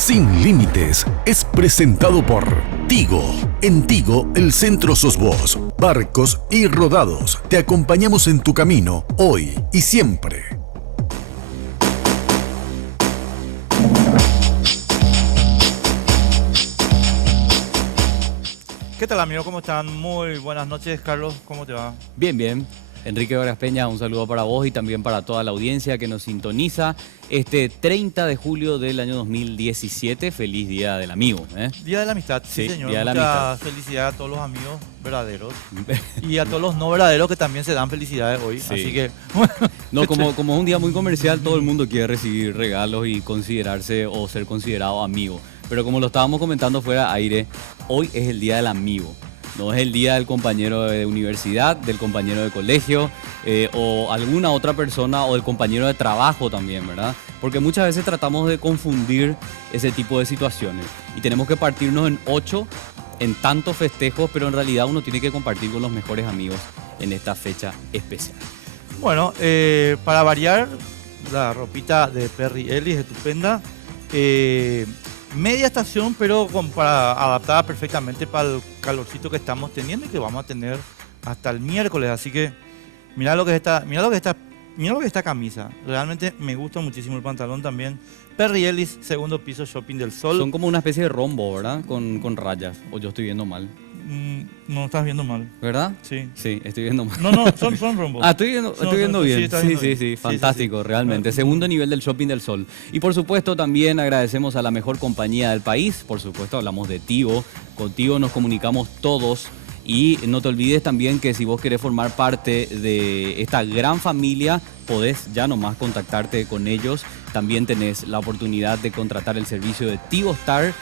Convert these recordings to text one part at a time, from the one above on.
Sin Límites es presentado por Tigo. En Tigo, el centro sos vos. Barcos y rodados. Te acompañamos en tu camino, hoy y siempre. ¿Qué tal, amigo? ¿Cómo están? Muy buenas noches, Carlos. ¿Cómo te va? Bien, bien. Enrique Vargas Peña, un saludo para vos y también para toda la audiencia que nos sintoniza este 30 de julio del año 2017. Feliz Día del Amigo. Día de la Amistad, sí, señor. Día de la Mucha Amistad. felicidad a todos los amigos verdaderos y a todos los no verdaderos que también se dan felicidades hoy. Sí. Así que, bueno. No, como es un día muy comercial, todo el mundo quiere recibir regalos y considerarse o ser considerado amigo. Pero como lo estábamos comentando fuera aire, hoy es el Día del Amigo. No es el día del compañero de universidad, del compañero de colegio o alguna otra persona o del compañero de trabajo también, ¿verdad? Porque muchas veces tratamos de confundir ese tipo de situaciones y tenemos que partirnos en 8 en tantos festejos, pero en realidad uno tiene que compartir con los mejores amigos en esta fecha especial. Bueno, para variar, la ropita de Perry Ellis, estupenda. Media estación, pero adaptada perfectamente para el calorcito que estamos teniendo y que vamos a tener hasta el miércoles. Así que mirá lo que es esta camisa. Realmente me gusta muchísimo el pantalón también. Perry Ellis, segundo piso, Shopping del Sol. Son como una especie de rombo, ¿verdad? Con rayas. O yo estoy viendo mal. No estás viendo mal. ¿Verdad? Sí. Sí, estoy viendo mal. No, son rombos. Estoy viendo bien. Sí, fantástico, sí. realmente. Segundo nivel del Shopping del Sol. Y por supuesto también agradecemos a la mejor compañía del país. Por supuesto hablamos de Tigo. Con Tigo nos comunicamos todos. Y no te olvides también que si vos querés formar parte de esta gran familia, podés ya nomás contactarte con ellos. También tenés la oportunidad de contratar el servicio de Tigo Star,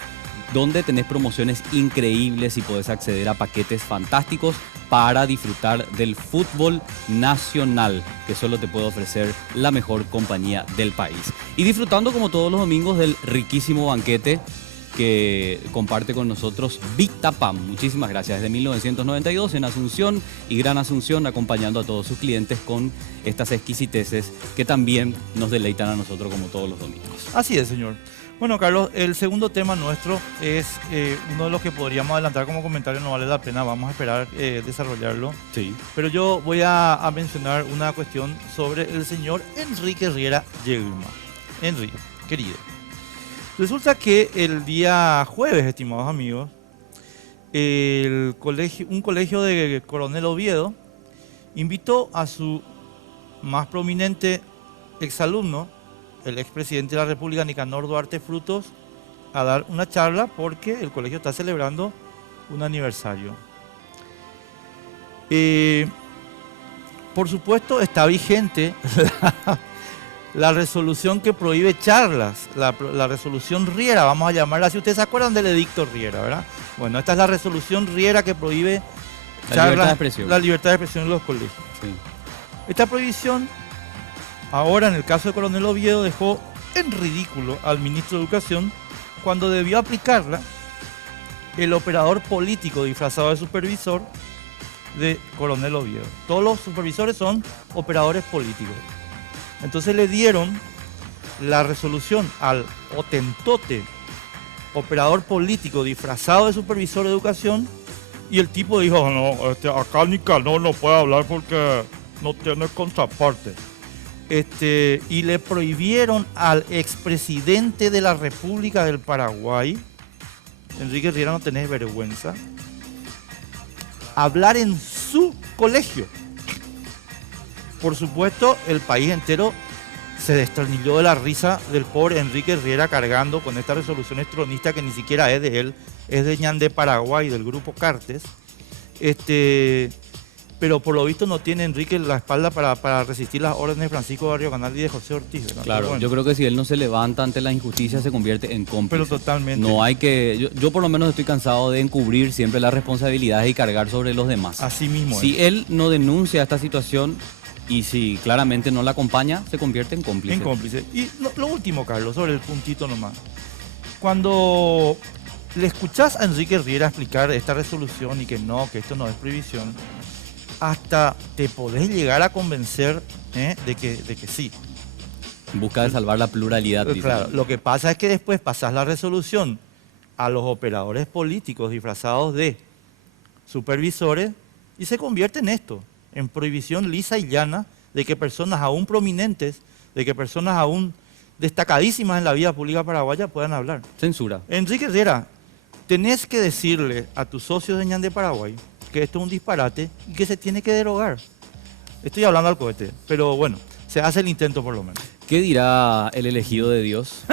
donde tenés promociones increíbles y podés acceder a paquetes fantásticos para disfrutar del fútbol nacional, que solo te puede ofrecer la mejor compañía del país. Y disfrutando como todos los domingos del riquísimo banquete que comparte con nosotros Vitapam. Muchísimas gracias. Desde 1992 en Asunción y Gran Asunción, acompañando a todos sus clientes con estas exquisiteces que también nos deleitan a nosotros como todos los domingos. Así es, señor. Bueno, Carlos, el segundo tema nuestro es uno de los que podríamos adelantar como comentario, no vale la pena, vamos a esperar desarrollarlo. Sí. Pero yo voy a mencionar una cuestión sobre el señor Enrique Riera Yegma. Enrique, querido. Resulta que el día jueves, estimados amigos, un colegio de Coronel Oviedo invitó a su más prominente exalumno, el expresidente de la República, Nicanor Duarte Frutos, a dar una charla porque el colegio está celebrando un aniversario. Por supuesto, está vigente la resolución que prohíbe charlas, la resolución Riera, vamos a llamarla así. Ustedes se acuerdan del edicto Riera, ¿verdad? Bueno, esta es la resolución Riera que prohíbe charlas, la libertad de expresión en los colegios. Sí. Esta prohibición, ahora en el caso de Coronel Oviedo, dejó en ridículo al ministro de Educación cuando debió aplicarla el operador político disfrazado de supervisor de Coronel Oviedo. Todos los supervisores son operadores políticos. Entonces le dieron la resolución al otentote operador político disfrazado de supervisor de educación y el tipo dijo, no, acá Nicanor no puede hablar porque no tiene contraparte. Y le prohibieron al expresidente de la República del Paraguay, Enrique Riera, no tenés vergüenza, hablar en su colegio. Por supuesto, el país entero se desternilló de la risa del pobre Enrique Riera cargando con esta resolución estronista que ni siquiera es de él, es de Ñandé Paraguay, del grupo Cartes. Pero por lo visto no tiene Enrique la espalda para resistir las órdenes de Francisco Barrio Canal y de José Ortiz, ¿verdad? Claro, bueno, yo creo que si él no se levanta ante la injusticia se convierte en cómplice. pero totalmente. No hay que, yo por lo menos estoy cansado de encubrir siempre las responsabilidades y cargar sobre los demás. Así mismo. Si él no denuncia esta situación y si claramente no la acompaña, se convierte en cómplice. En cómplice. Y lo último, Carlos, sobre el puntito nomás. Cuando le escuchás a Enrique Riera explicar esta resolución y que esto no es prohibición, hasta te podés llegar a convencer de que sí. En busca de salvar la pluralidad, dice. Claro, lo que pasa es que después pasas la resolución a los operadores políticos disfrazados de supervisores y se convierte en esto, en prohibición lisa y llana de que personas aún prominentes, de que personas aún destacadísimas en la vida pública paraguaya puedan hablar. Censura. Enrique Herrera, tenés que decirle a tus socios de Ñande Paraguay que esto es un disparate y que se tiene que derogar. Estoy hablando al cohete, pero bueno, se hace el intento por lo menos. ¿Qué dirá el elegido de Dios,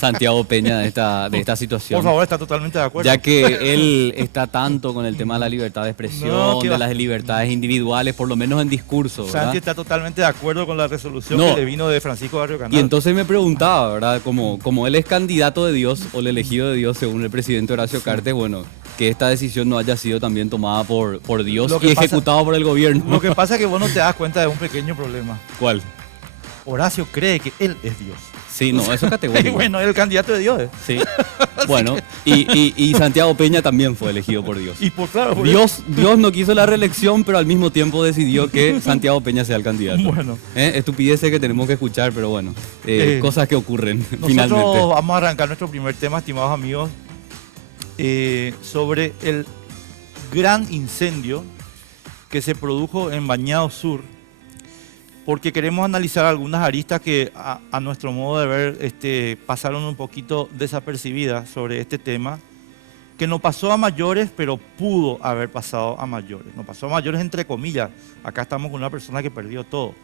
Santiago Peña, de esta situación? Por favor, está totalmente de acuerdo. Ya que él está tanto con el tema de la libertad de expresión, No, de las libertades individuales, por lo menos en discurso, ¿verdad? Santi está totalmente de acuerdo con la resolución No. que le vino de Francisco Barrio Canal. Y entonces me preguntaba, ¿verdad? Como él es candidato de Dios o el elegido de Dios según el presidente Horacio Cartes, bueno, que esta decisión no haya sido también tomada por Dios Lo que y pasa- ejecutada por el gobierno. Lo que pasa es que vos no te das cuenta de un pequeño problema. ¿Cuál? Horacio cree que él es Dios. Sí, no, eso es categórico. Bueno, el candidato de Dios. Sí. Bueno, y Santiago Peña también fue elegido por Dios. Y por claro, por Dios no quiso la reelección, pero al mismo tiempo decidió que Santiago Peña sea el candidato. Bueno. Estupideces que tenemos que escuchar, pero bueno, cosas que ocurren Nosotros finalmente. vamos a arrancar nuestro primer tema, estimados amigos, sobre el gran incendio que se produjo en Bañado Sur, porque queremos analizar algunas aristas que a nuestro modo de ver pasaron un poquito desapercibidas sobre este tema, que no pasó a mayores, pero pudo haber pasado a mayores. No pasó a mayores entre comillas, acá estamos con una persona que perdió todo,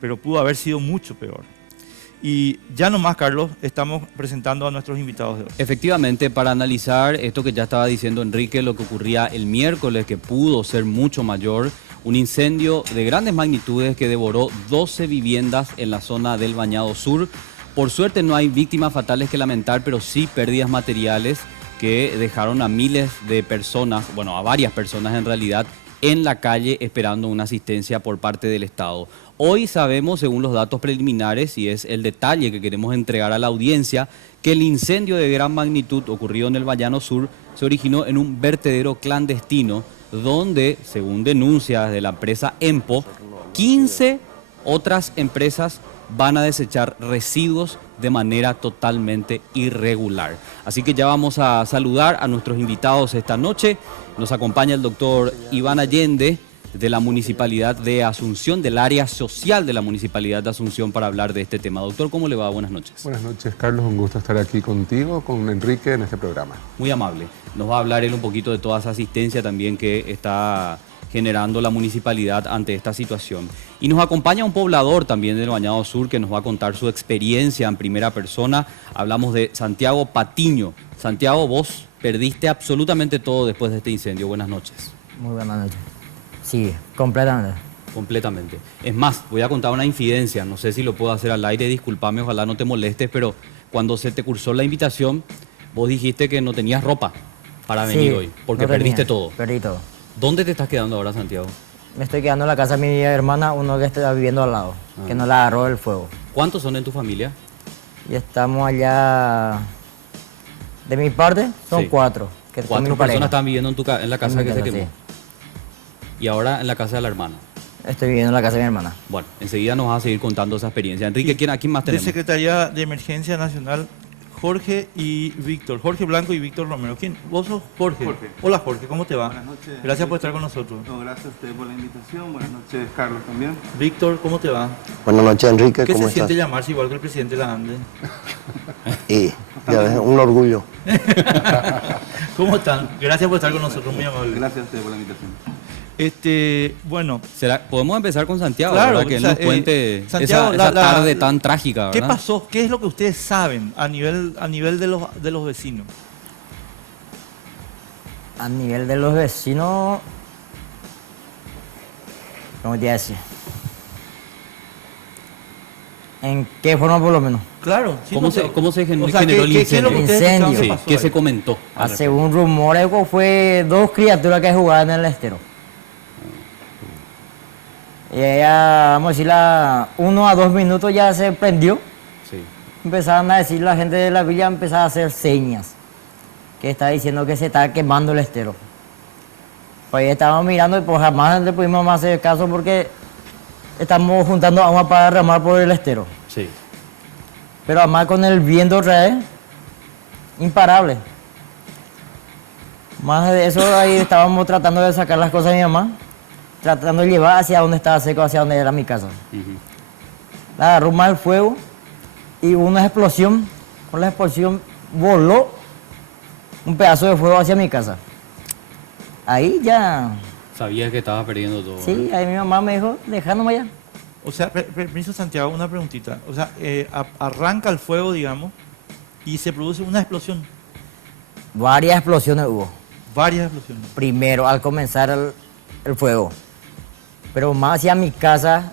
pero pudo haber sido mucho peor. Y ya nomás, Carlos, estamos presentando a nuestros invitados de hoy. Efectivamente, para analizar esto que ya estaba diciendo Enrique, lo que ocurría el miércoles, que pudo ser mucho mayor, un incendio de grandes magnitudes que devoró 12 viviendas en la zona del Bañado Sur. Por suerte no hay víctimas fatales que lamentar, pero sí pérdidas materiales que dejaron a miles de personas, bueno, a varias personas en realidad, en la calle esperando una asistencia por parte del Estado. Hoy sabemos, según los datos preliminares, y es el detalle que queremos entregar a la audiencia, que el incendio de gran magnitud ocurrido en el Bañado Sur se originó en un vertedero clandestino donde, según denuncias de la empresa EMPO, 15 otras empresas van a desechar residuos de manera totalmente irregular. Así que ya vamos a saludar a nuestros invitados esta noche. Nos acompaña el doctor Iván Allende, de la Municipalidad de Asunción, del área social de la Municipalidad de Asunción, para hablar de este tema. Doctor, ¿cómo le va? Buenas noches. Buenas noches, Carlos. Un gusto estar aquí contigo, con Enrique, en este programa. Muy amable. Nos va a hablar él un poquito de toda esa asistencia también que está generando la municipalidad ante esta situación. Y nos acompaña un poblador también del Bañado Sur que nos va a contar su experiencia en primera persona. Hablamos de Santiago Patiño. Santiago, vos perdiste absolutamente todo después de este incendio. Buenas noches. Muy buenas noches. Sí, completamente. Completamente. Es más, voy a contar una infidencia, no sé si lo puedo hacer al aire, discúlpame, ojalá no te molestes, pero cuando se te cursó la invitación, vos dijiste que no tenías ropa para venir Sí, hoy, porque no tenía, perdiste todo. Perdí todo. ¿Dónde te estás quedando ahora, Santiago? Me estoy quedando en la casa de mi hermana, uno que está viviendo al lado, que no la agarró el fuego. ¿Cuántos son en tu familia? Y estamos allá, de mi parte, son Sí. 4. Que son 4 mi pareja. personas están viviendo en la casa En mi que se casa, quemó. sí. Y ahora en la casa de la hermana. Estoy viviendo en la casa de mi hermana. Bueno, enseguida nos vas a seguir contando esa experiencia. Enrique, ¿a quién más De tenemos? Secretaría de Emergencia Nacional, Jorge y Víctor. Jorge Blanco y Víctor Romero. ¿Quién? ¿Vos sos Jorge? Jorge. Hola Jorge, ¿cómo te va? Buenas noches. Gracias por estar con nosotros. No, gracias a ustedes por la invitación. Buenas noches, Carlos, también. Víctor, ¿cómo te va? Buenas noches, Enrique, ¿Qué ¿cómo se estás? siente llamarse igual que el presidente de la ANDE? Y ya ves, un orgullo. ¿Cómo están? Gracias por estar con nosotros, muy amable. Gracias a ustedes por la invitación. Bueno, Podemos empezar con Santiago, Claro, ¿verdad? Que él o sea, nos cuente Santiago, esa tarde tan trágica, ¿qué ¿verdad? pasó? ¿Qué es lo que ustedes saben a nivel de los vecinos? A nivel de los vecinos, ¿cómo te iba a decir? ¿En qué forma por lo menos? Claro. sí, ¿Cómo no sé. cómo se generó O sea, el ¿qué es lo que incendio? ustedes escucharon que Sí, pasó ¿qué ahí? se comentó? Según rumores, fue 2 criaturas que jugaban en el estero. Y ella, vamos a decir, 1 a 2 minutos ya se prendió. Sí. Empezaban a decir, la gente de la villa empezaba a hacer señas, que está diciendo que se está quemando el estero. Pues ahí estábamos mirando y pues jamás le pudimos más hacer caso porque estamos juntando agua para derramar por el estero. Sí. Pero además con el viento otra vez, imparable. Más de eso, ahí estábamos tratando de sacar las cosas de mi mamá, tratando de llevar hacia donde estaba seco, hacia donde era mi casa. La agarró mal el fuego y hubo una explosión. Con la explosión voló un pedazo de fuego hacia mi casa. Ahí ya, Sabías que estabas perdiendo todo. sí, ahí mi mamá me dijo, dejándome allá. O sea, permiso Santiago, una preguntita. O sea, arranca el fuego, digamos, y se produce una explosión. Varias explosiones hubo. Varias explosiones. Primero, al comenzar el fuego. Pero más hacia mi casa,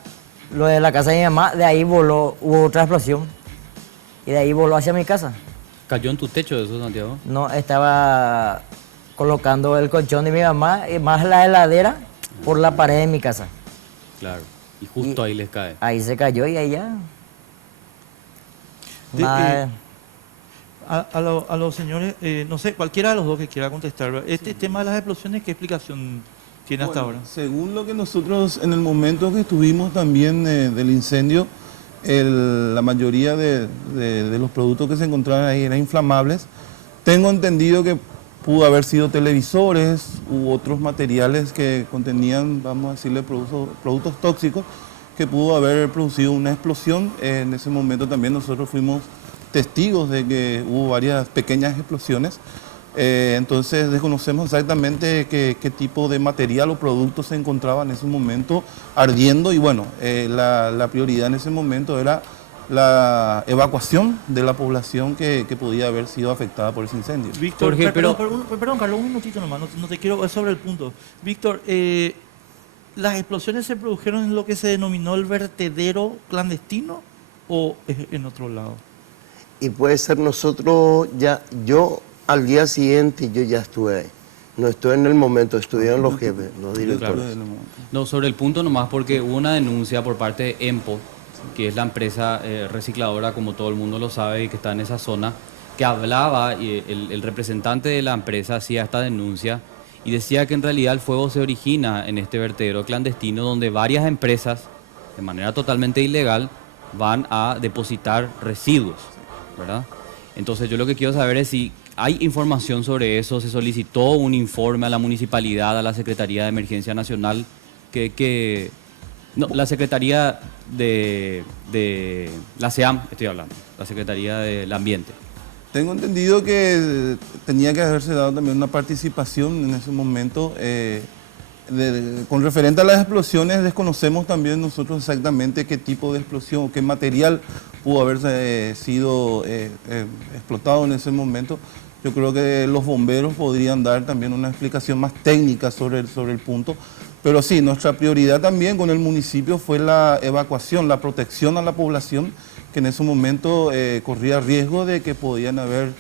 lo de la casa de mi mamá, de ahí voló, hubo otra explosión. Y de ahí voló hacia mi casa. ¿Cayó en tu techo eso, Santiago? No, estaba colocando el colchón de mi mamá y más la heladera por la pared de mi casa. Claro. Y justo Y- ahí les cae. Ahí se cayó y ahí ya. De- Nada- A los señores, no sé, cualquiera de los dos que quiera contestar, ¿verdad? Este tema de las explosiones, ¿qué explicación tiene hasta Bueno, ahora? según lo que nosotros en el momento que estuvimos también del incendio, la mayoría de los productos que se encontraban ahí eran inflamables. Tengo entendido que pudo haber sido televisores u otros materiales que contenían, vamos a decirle, productos tóxicos, que pudo haber producido una explosión. En ese momento también nosotros fuimos testigos de que hubo varias pequeñas explosiones. Entonces desconocemos exactamente qué tipo de material o producto se encontraba en ese momento ardiendo y bueno, la prioridad en ese momento era la evacuación de la población que podía haber sido afectada por ese incendio. Víctor, Jorge, perdón, Carlos, un minutito nomás, no te quiero, es sobre el punto. Víctor, ¿las explosiones se produjeron en lo que se denominó el vertedero clandestino o es en otro lado? Y puede ser nosotros ya, yo al día siguiente yo ya estuve ahí. No estuve en el momento, estuvieron los jefes, los directores. No, sobre el punto nomás porque hubo una denuncia por parte de EMPO, que es la empresa recicladora, como todo el mundo lo sabe, y que está en esa zona, que hablaba, y el representante de la empresa hacía esta denuncia y decía que en realidad el fuego se origina en este vertedero clandestino donde varias empresas, de manera totalmente ilegal, van a depositar residuos, ¿verdad? Entonces yo lo que quiero saber es si hay información sobre eso, se solicitó un informe a la municipalidad, a la Secretaría de Emergencia Nacional, no, la Secretaría de la SEAM, estoy hablando, la Secretaría del Ambiente. Tengo entendido que tenía que haberse dado también una participación en ese momento. Con referente a las explosiones, desconocemos también nosotros exactamente qué tipo de explosión o qué material pudo haberse sido explotado en ese momento. Yo creo que los bomberos podrían dar también una explicación más técnica sobre el punto. Pero sí, nuestra prioridad también con el municipio fue la evacuación, la protección a la población, que en ese momento corría riesgo de que podían haber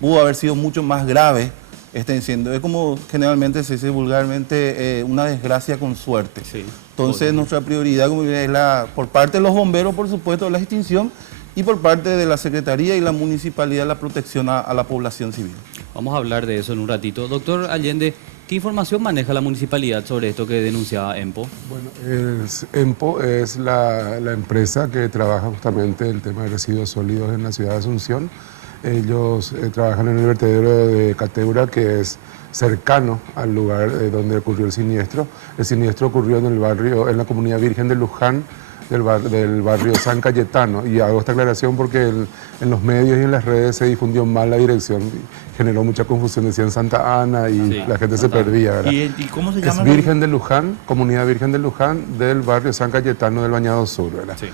pudo haber sido mucho más grave este incendio. Es como generalmente se dice vulgarmente una desgracia con suerte. Sí. Entonces nuestra prioridad como es por parte de los bomberos, por supuesto, la extinción y por parte de la Secretaría y la Municipalidad la protección a la población civil. Vamos a hablar de eso en un ratito. Doctor Allende, ¿qué información maneja la municipalidad sobre esto que denunciaba EMPO? Bueno, EMPO es la empresa que trabaja justamente el tema de residuos sólidos en la ciudad de Asunción. Ellos trabajan en el vertedero de Cateura, que es cercano al lugar donde ocurrió el siniestro. El siniestro ocurrió en el barrio, en la comunidad Virgen de Luján, del barrio San Cayetano. Y hago esta aclaración porque en los medios y en las redes se difundió mal la dirección. Generó mucha confusión, decían Santa Ana y Sí, la gente Santa se perdía, ¿verdad? ¿Y cómo se Es llama? Virgen de Luján, comunidad Virgen de Luján, del barrio San Cayetano del Bañado Sur, ¿verdad? Sí.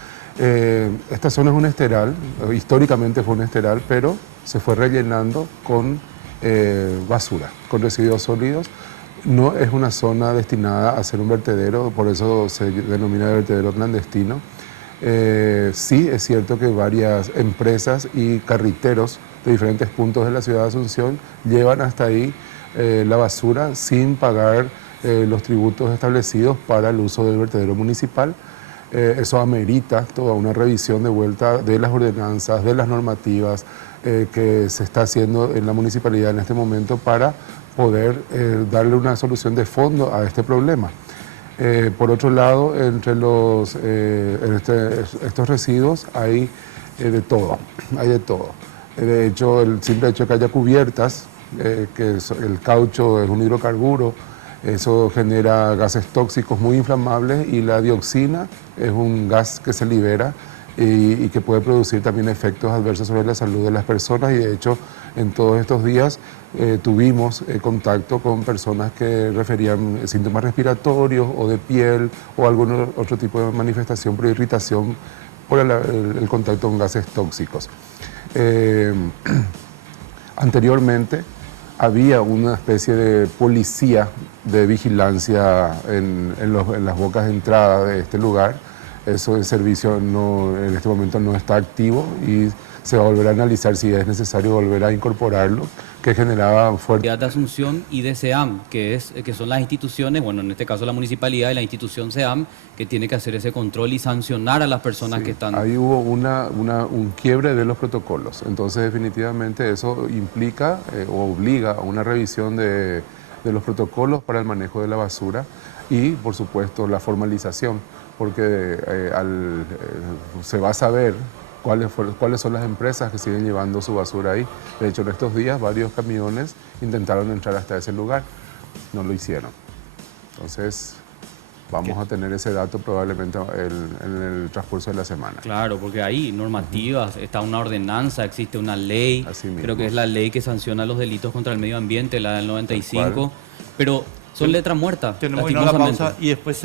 Esta zona es un esteral, históricamente fue un esteral, pero se fue rellenando con basura, con residuos sólidos. No es una zona destinada a ser un vertedero, por eso se denomina vertedero clandestino. Sí, es cierto que varias empresas y carriteros de diferentes puntos de la ciudad de Asunción llevan hasta ahí la basura sin pagar los tributos establecidos para el uso del vertedero municipal. Eso amerita toda una revisión de vuelta de las ordenanzas, de las normativas que se está haciendo en la municipalidad en este momento para poder darle una solución de fondo a este problema. Por otro lado, entre estos residuos hay de todo, hay de todo. De hecho, el simple hecho de que haya cubiertas, el caucho es un hidrocarburo, eso genera gases tóxicos muy inflamables, y la dioxina es un gas que se libera y que puede producir también efectos adversos sobre la salud de las personas. Y de hecho, en todos estos días tuvimos contacto con personas que referían síntomas respiratorios o de piel o algún otro tipo de manifestación por irritación por el contacto con gases tóxicos. Anteriormente había una especie de policía de vigilancia en las bocas de entrada de este lugar. Eso en servicio en este momento no está activo y se va a volver a analizar si es necesario volver a incorporarlo, que generaba fuerte... De Asunción y de SEAM, que son las instituciones, bueno, en este caso la municipalidad y la institución SEAM, que tiene que hacer ese control y sancionar a las personas que están... Ahí hubo un quiebre de los protocolos, entonces definitivamente eso implica o obliga a una revisión de los protocolos para el manejo de la basura y, por supuesto, la formalización, porque se va a saber cuáles son las empresas que siguen llevando su basura ahí. De hecho, en estos días varios camiones intentaron entrar hasta ese lugar, no lo hicieron. Entonces, vamos a tener ese dato probablemente en el transcurso de la semana. Claro, porque hay normativas, está una ordenanza, existe una ley, creo que es la ley que sanciona los delitos contra el medio ambiente, la del 95, pero son letras muertas. Tenemos que ir a la pausa y después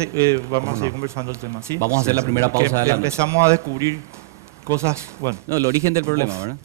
vamos a seguir conversando el tema, ¿sí? Vamos a hacer la primera pausa de la noche. Empezamos a descubrir cosas, bueno. No, el origen del problema, ¿verdad?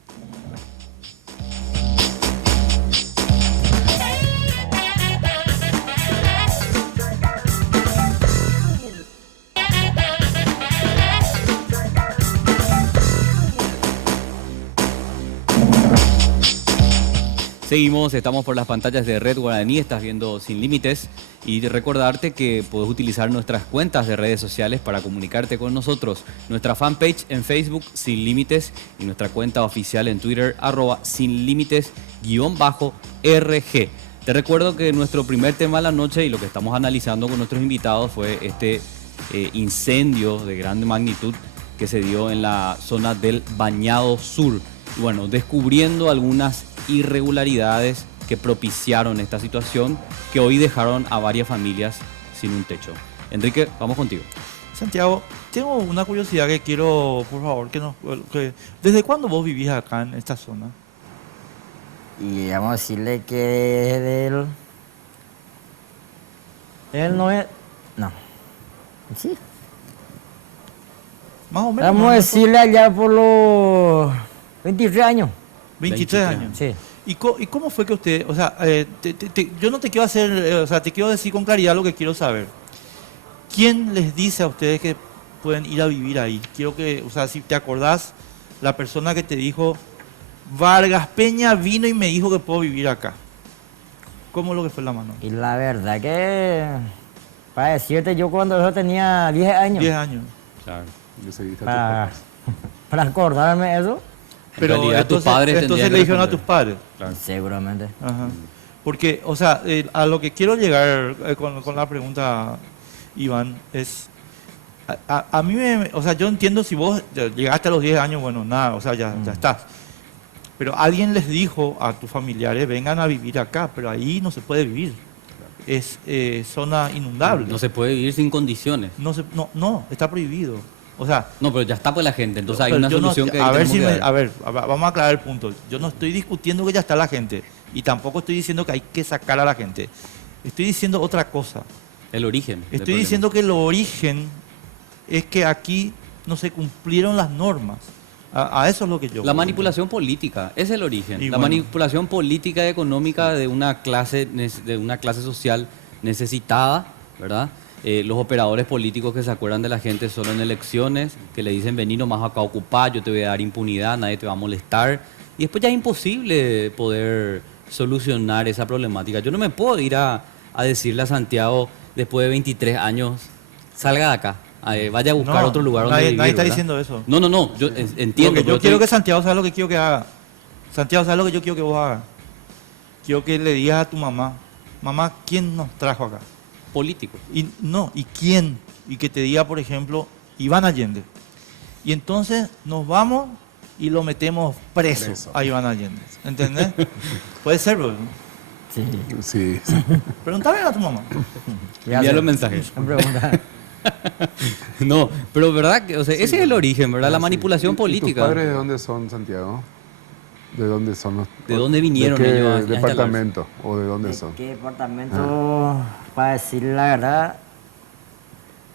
Seguimos, estamos por las pantallas de Red Guaraní, estás viendo Sin Límites, y recordarte que puedes utilizar nuestras cuentas de redes sociales para comunicarte con nosotros. Nuestra fanpage en Facebook, Sin Límites, y nuestra cuenta oficial en Twitter, @sinlímites_RG. Te recuerdo que nuestro primer tema de la noche y lo que estamos analizando con nuestros invitados fue este incendio de gran magnitud que se dio en la zona del Bañado Sur. Y bueno, descubriendo algunas irregularidades que propiciaron esta situación que hoy dejaron a varias familias sin un techo. Enrique, vamos contigo. Santiago, tengo una curiosidad que quiero, por favor, ¿desde cuándo vos vivís acá en esta zona? Y vamos a decirle que desde sí. Más o menos. Vamos a decirle allá por los 23 años. 23 años. Sí. ¿Y cómo fue que usted, o sea, yo no te quiero hacer, o sea, te quiero decir con claridad lo que quiero saber. ¿Quién les dice a ustedes que pueden ir a vivir ahí? Quiero que, o sea, si te acordás, la persona que te dijo, Vargas Peña vino y me dijo que puedo vivir acá. ¿Cómo es lo que fue la mano? Y la verdad que, para decirte, yo cuando yo tenía 10 años. 10 años. Claro. Para acordarme eso. Pero entonces le dijeron a tus padres. Claro. Seguramente. Ajá. Porque, o sea, a lo que quiero llegar con la pregunta, Iván, es... A mí o sea, yo entiendo si vos llegaste a los 10 años, bueno, nada, o sea, ya estás. Pero alguien les dijo a tus familiares, vengan a vivir acá, pero ahí no se puede vivir. Es zona inundable. No se puede vivir sin condiciones. No, está prohibido. O sea... No, pero ya está pues la gente, entonces hay una solución que... A ver, vamos a aclarar el punto. Yo no estoy discutiendo que ya está la gente y tampoco estoy diciendo que hay que sacar a la gente. Estoy diciendo otra cosa. El origen. Estoy diciendo que el origen es que aquí no se cumplieron las normas. A eso es lo que yo... La manipulación política, es el origen. Y la manipulación política y económica de una clase social necesitada, ¿verdad? Los operadores políticos que se acuerdan de la gente solo en elecciones, que le dicen vení nomás acá a ocupar, yo te voy a dar impunidad, nadie te va a molestar. Y después ya es imposible poder solucionar esa problemática. Yo no me puedo ir a decirle a Santiago, después de 23 años, salga de acá. Vaya a buscar otro lugar donde vivir. Nadie está ¿verdad? diciendo eso. No, yo entiendo. Yo quiero que Santiago sabe lo que quiero que haga. Santiago, ¿sabes lo que yo quiero que vos hagas? Quiero que le digas a tu mamá, mamá, ¿quién nos trajo acá? políticos. Y no, ¿y quién? Y que te diga, por ejemplo, Iván Allende. Y entonces nos vamos y lo metemos preso a Iván Allende. ¿Entendés? Puede ser, bro. Sí. Sí. Pregúntale a tu mamá. Envía los mensajes. Me pregunta. No, pero verdad, que, o sea, ese es el origen, ¿verdad? La Sí. manipulación ¿Y política. ¿Tus padres de dónde son, Santiago? ¿De dónde son los? ¿De dónde vinieron ¿De qué ellos a instalarse? departamento o de dónde son? ¿Qué departamento? Para decir la verdad,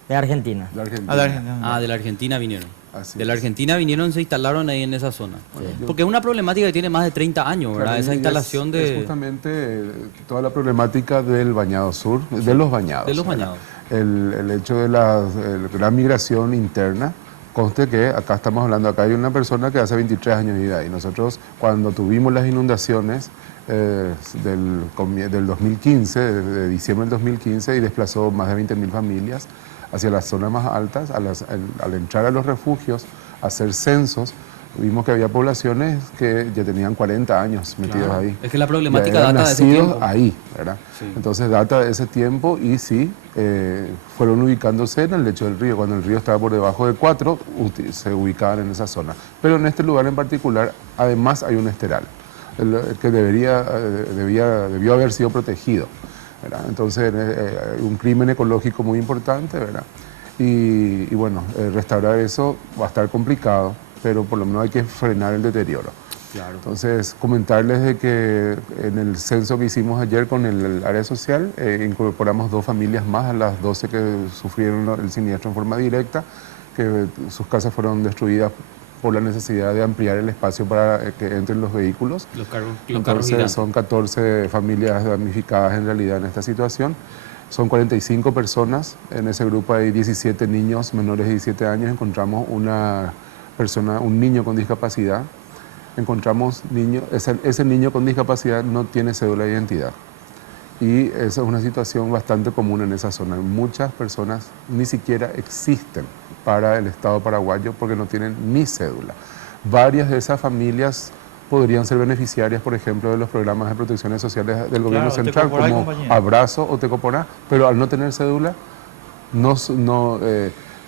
de Argentina. De Argentina. A la Argentina. Ah, de la Argentina vinieron. Así De la es. Argentina vinieron, se instalaron ahí en esa zona. yo- Porque es una problemática que tiene más de 30 años, ¿verdad? Claro, Esa y instalación es de, justamente toda la problemática del bañado sur, de los bañados. de los ¿verdad? bañados. El hecho de la gran migración interna, conste que acá estamos hablando, acá hay una persona que hace 23 años vive ahí. Nosotros cuando tuvimos las inundaciones del 2015, de diciembre del 2015, y desplazó más de 20.000 familias hacia las zonas más altas, al entrar a los refugios, a hacer censos, vimos que había poblaciones que ya tenían 40 años metidas Claro. ahí. Es que la Ya problemática eran data de ese nacidos tiempo. ahí, ¿verdad? Sí. Entonces data de ese tiempo y sí, fueron ubicándose en el lecho del río. Cuando el río estaba por debajo de 4, se ubicaban en esa zona. Pero en este lugar en particular, además hay un esteral, el que debió haber sido protegido, ¿verdad? Entonces, un crimen ecológico muy importante, ¿verdad? Y bueno, restaurar eso va a estar complicado, pero por lo menos hay que frenar el deterioro. Claro. Entonces, comentarles de que en el censo que hicimos ayer con el área social, incorporamos 2 familias más a las 12 que sufrieron el siniestro en forma directa, que sus casas fueron destruidas por la necesidad de ampliar el espacio para que entren los vehículos. Los carros Entonces, gigantes. son 14 familias damnificadas en realidad en esta situación. Son 45 personas. En ese grupo hay 17 niños menores de 17 años. Encontramos un niño con discapacidad. Encontramos ese niño con discapacidad no tiene cédula de identidad. Y esa es una situación bastante común en esa zona. Muchas personas ni siquiera existen para el Estado paraguayo porque no tienen ni cédula. Varias de esas familias podrían ser beneficiarias, por ejemplo, de los programas de protecciones sociales del gobierno Claro, central, Tecoporá y como compañía. Abrazo o Tecoporá, pero al no tener cédula,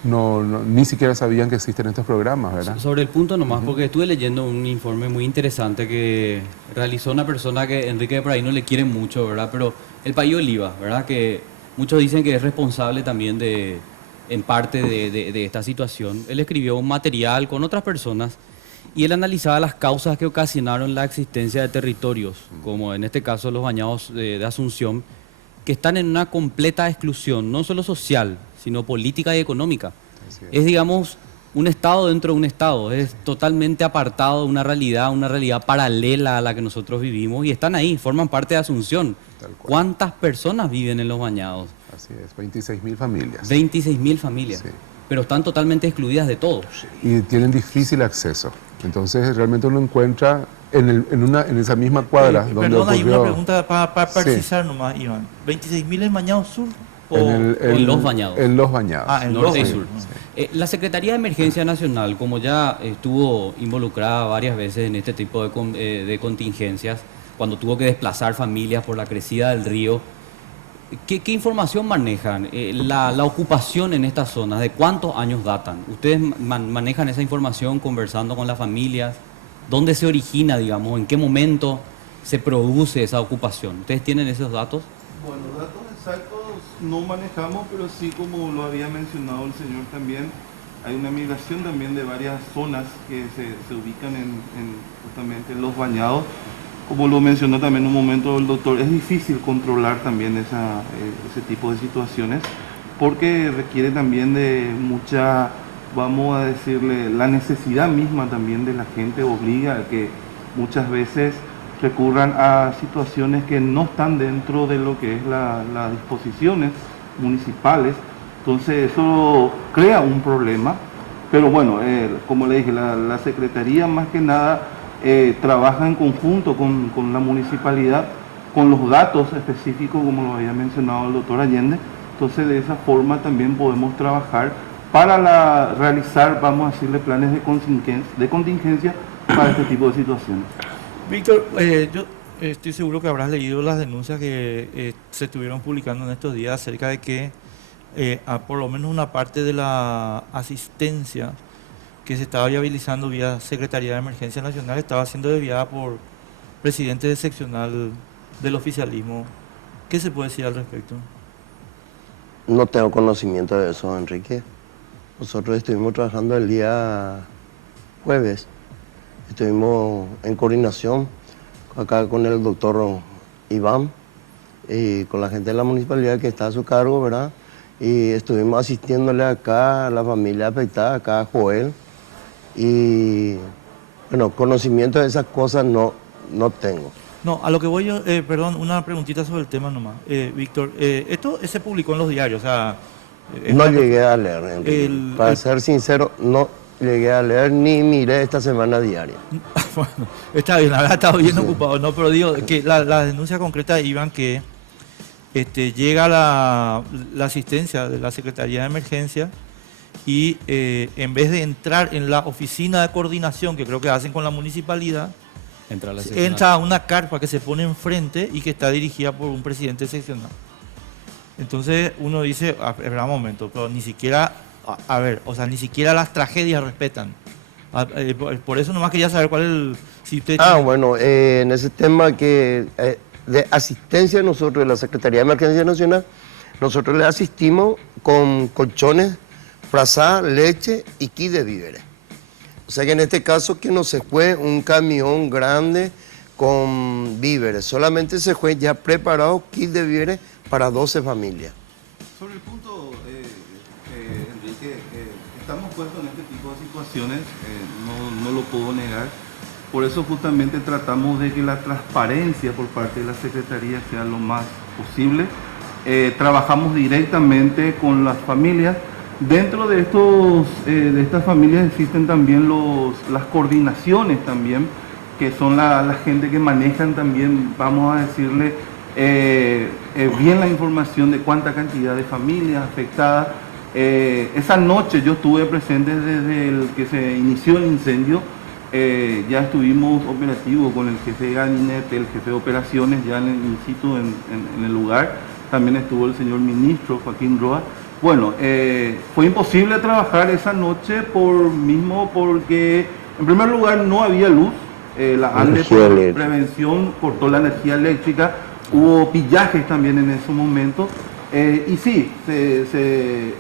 ni siquiera sabían que existen estos programas, ¿verdad? Sobre el punto nomás, porque estuve leyendo un informe muy interesante que realizó una persona que Enrique de por ahí no le quiere mucho, ¿verdad? Pero el país Oliva, ¿verdad? Que muchos dicen que es responsable también en parte de esta situación. Él escribió un material con otras personas y él analizaba las causas que ocasionaron la existencia de territorios, como en este caso los bañados de Asunción, que están en una completa exclusión, no solo social, sino política y económica. Es, digamos, un estado dentro de un estado, es totalmente apartado de una realidad paralela a la que nosotros vivimos y están ahí, forman parte de Asunción. Tal cual. ¿Cuántas personas viven en los bañados? Así es, 26.000 familias. 26.000 familias, Sí. pero están totalmente excluidas de todo. Y tienen difícil acceso. Entonces, realmente uno encuentra en esa misma cuadra donde Perdona, hay una ocurrió... pregunta para Sí. precisar nomás, Iván. ¿26.000 en Bañados Sur? O... en Los Bañados. En Los Bañados. Ah, en Norte y Los sur. Bañados. La Secretaría de Emergencia Nacional, como ya estuvo involucrada varias veces en este tipo de contingencias, cuando tuvo que desplazar familias por la crecida del río, ¿qué información manejan? La ocupación en estas zonas, ¿de cuántos años datan? ¿Ustedes manejan esa información conversando con las familias? ¿Dónde se origina, digamos? ¿En qué momento se produce esa ocupación? ¿Ustedes tienen esos datos? Bueno, datos exactos no manejamos, pero sí, como lo había mencionado el señor también, hay una migración también de varias zonas que se ubican justamente en los bañados. Como lo mencionó también en un momento el doctor, es difícil controlar también ese tipo de situaciones porque requiere también de mucha, vamos a decirle, la necesidad misma también de la gente obliga a que muchas veces recurran a situaciones que no están dentro de lo que es las disposiciones municipales. Entonces eso crea un problema, pero bueno, como le dije, la Secretaría más que nada trabaja en conjunto con la municipalidad, con los datos específicos, como lo había mencionado el doctor Allende. Entonces de esa forma también podemos trabajar para realizar, vamos a decirle, planes de contingencia para este tipo de situaciones. Víctor, Estoy seguro que habrás leído las denuncias que se estuvieron publicando en estos días acerca de que por lo menos una parte de la asistencia que se estaba viabilizando vía Secretaría de Emergencia Nacional estaba siendo desviada por presidente de seccional del oficialismo. ¿Qué se puede decir al respecto? No tengo conocimiento de eso, Enrique. Nosotros estuvimos trabajando el día jueves. Estuvimos en coordinación acá con el doctor Iván y con la gente de la municipalidad que está a su cargo, ¿verdad? Y estuvimos asistiéndole acá a la familia afectada, acá a Joel. Y bueno, conocimiento de esas cosas no tengo. No, a lo que voy yo, perdón, una preguntita sobre el tema nomás. Víctor, esto se publicó en los diarios, o sea... No llegué a leer, Enrique. Para ser sincero, no llegué a leer ni miré esta semana diaria. Bueno, está bien, habrá estado bien ocupado, ¿no? Pero digo que la denuncia concreta iban que llega la asistencia de la Secretaría de Emergencia y en vez de entrar en la oficina de coordinación que creo que hacen con la municipalidad, entra a una carpa que se pone enfrente y que está dirigida por un presidente seccional. Entonces uno dice, espera un momento, pero ni siquiera, ni siquiera las tragedias respetan. Por eso nomás quería saber cuál es el... Si usted bueno, en ese tema que de asistencia nosotros de la Secretaría de Emergencia Nacional, nosotros le asistimos con colchones, frazada, leche y kit de víveres. O sea que en este caso que no se fue un camión grande con víveres, solamente se fue ya preparado kit de víveres para 12 familias. Sobre el punto, Enrique, estamos puestos en este tipo de situaciones, no lo puedo negar. Por eso justamente tratamos de que la transparencia por parte de la Secretaría sea lo más posible. Trabajamos directamente con las familias. Dentro de estas familias existen también las coordinaciones también, que son la gente que manejan también, vamos a decirle, bien la información de cuánta cantidad de familias afectadas. Esa noche yo estuve presente desde el que se inició el incendio. Ya estuvimos operativos con el jefe de gabinete, el jefe de operaciones ya in situ en el lugar. También estuvo el señor ministro Joaquín Roa. Bueno, fue imposible trabajar esa noche porque en primer lugar no había luz. La ANDE por prevención cortó la energía eléctrica. Hubo pillajes también en ese momento. Y sí,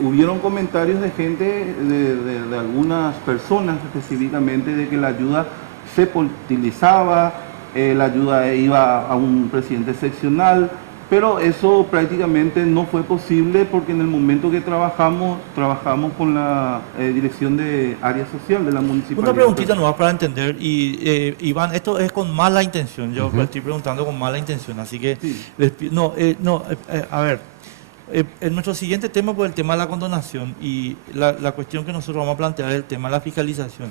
hubieron comentarios de gente, de algunas personas específicamente, de que la ayuda se utilizaba, la ayuda iba a un presidente seccional, pero eso prácticamente no fue posible porque en el momento que trabajamos con la dirección de área social de la municipalidad. Una preguntita nomás para entender, y Iván, esto es con mala intención, yo estoy preguntando con mala intención, así que... Sí. A ver... en nuestro siguiente tema, pues el tema de la condonación y la cuestión que nosotros vamos a plantear es el tema de la fiscalización.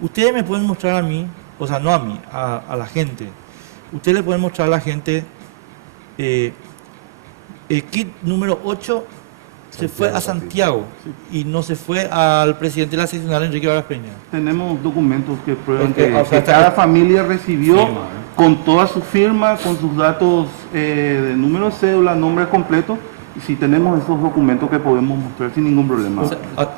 Ustedes me pueden mostrar a mí, o sea, no a mí, a la gente, ustedes le pueden mostrar a la gente el kit número 8 se fue a Santiago y no se fue al presidente de la seccional, Enrique Varas Peña. Tenemos documentos que prueban que cada familia recibió con toda su firma, con sus datos de número de cédula, nombre completo. Y si tenemos esos documentos que podemos mostrar sin ningún problema.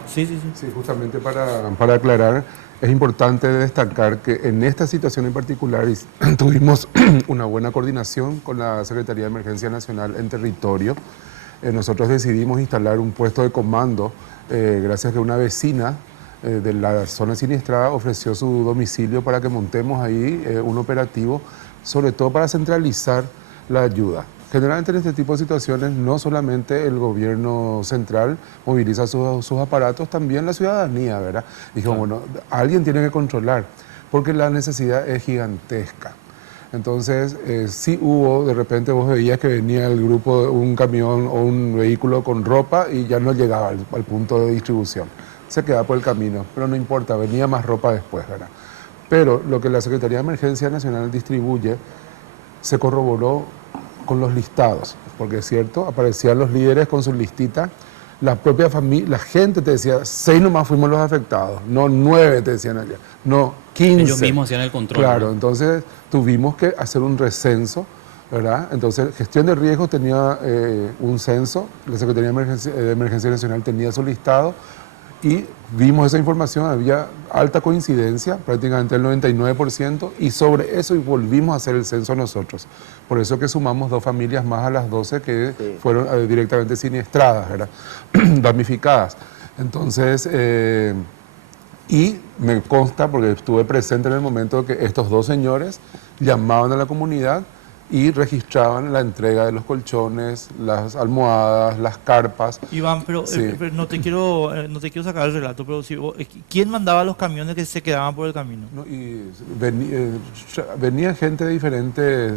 Sí, justamente para aclarar, es importante destacar que en esta situación en particular tuvimos una buena coordinación con la Secretaría de Emergencia Nacional en territorio. Nosotros decidimos instalar un puesto de comando gracias a que una vecina de la zona siniestrada ofreció su domicilio para que montemos ahí un operativo, sobre todo para centralizar la ayuda. Generalmente en este tipo de situaciones no solamente el gobierno central moviliza sus aparatos, también la ciudadanía, ¿verdad? Dijo, bueno, alguien tiene que controlar, porque la necesidad es gigantesca. Entonces, sí hubo, de repente vos veías que venía el grupo, un camión o un vehículo con ropa y ya no llegaba al punto de distribución. Se quedaba por el camino, pero no importa, venía más ropa después, ¿verdad? Pero lo que la Secretaría de Emergencia Nacional distribuye se corroboró con los listados, porque es cierto, aparecían los líderes con su listita La propia familia, la gente te decía, 6 nomás fuimos los afectados, no 9 te decían allá, no 15. Ellos mismos hacían el control. Claro, ¿no? entonces tuvimos que hacer un recenso, ¿verdad? Entonces, gestión de riesgos tenía un censo, la Secretaría de Emergencia Nacional tenía su listado y vimos esa información, había alta coincidencia, prácticamente el 99%, y sobre eso volvimos a hacer el censo nosotros. Por eso que sumamos 2 familias más a las 12 que Sí. fueron directamente siniestradas, ¿verdad? Damnificadas. Entonces, y me consta, porque estuve presente en el momento que estos 2 señores llamaban a la comunidad y registraban la entrega de los colchones, las almohadas, las carpas. Iván, pero, Sí. pero no te quiero sacar el relato, pero si ¿quién mandaba los camiones que se quedaban por el camino? ¿No? Y venía gente de diferentes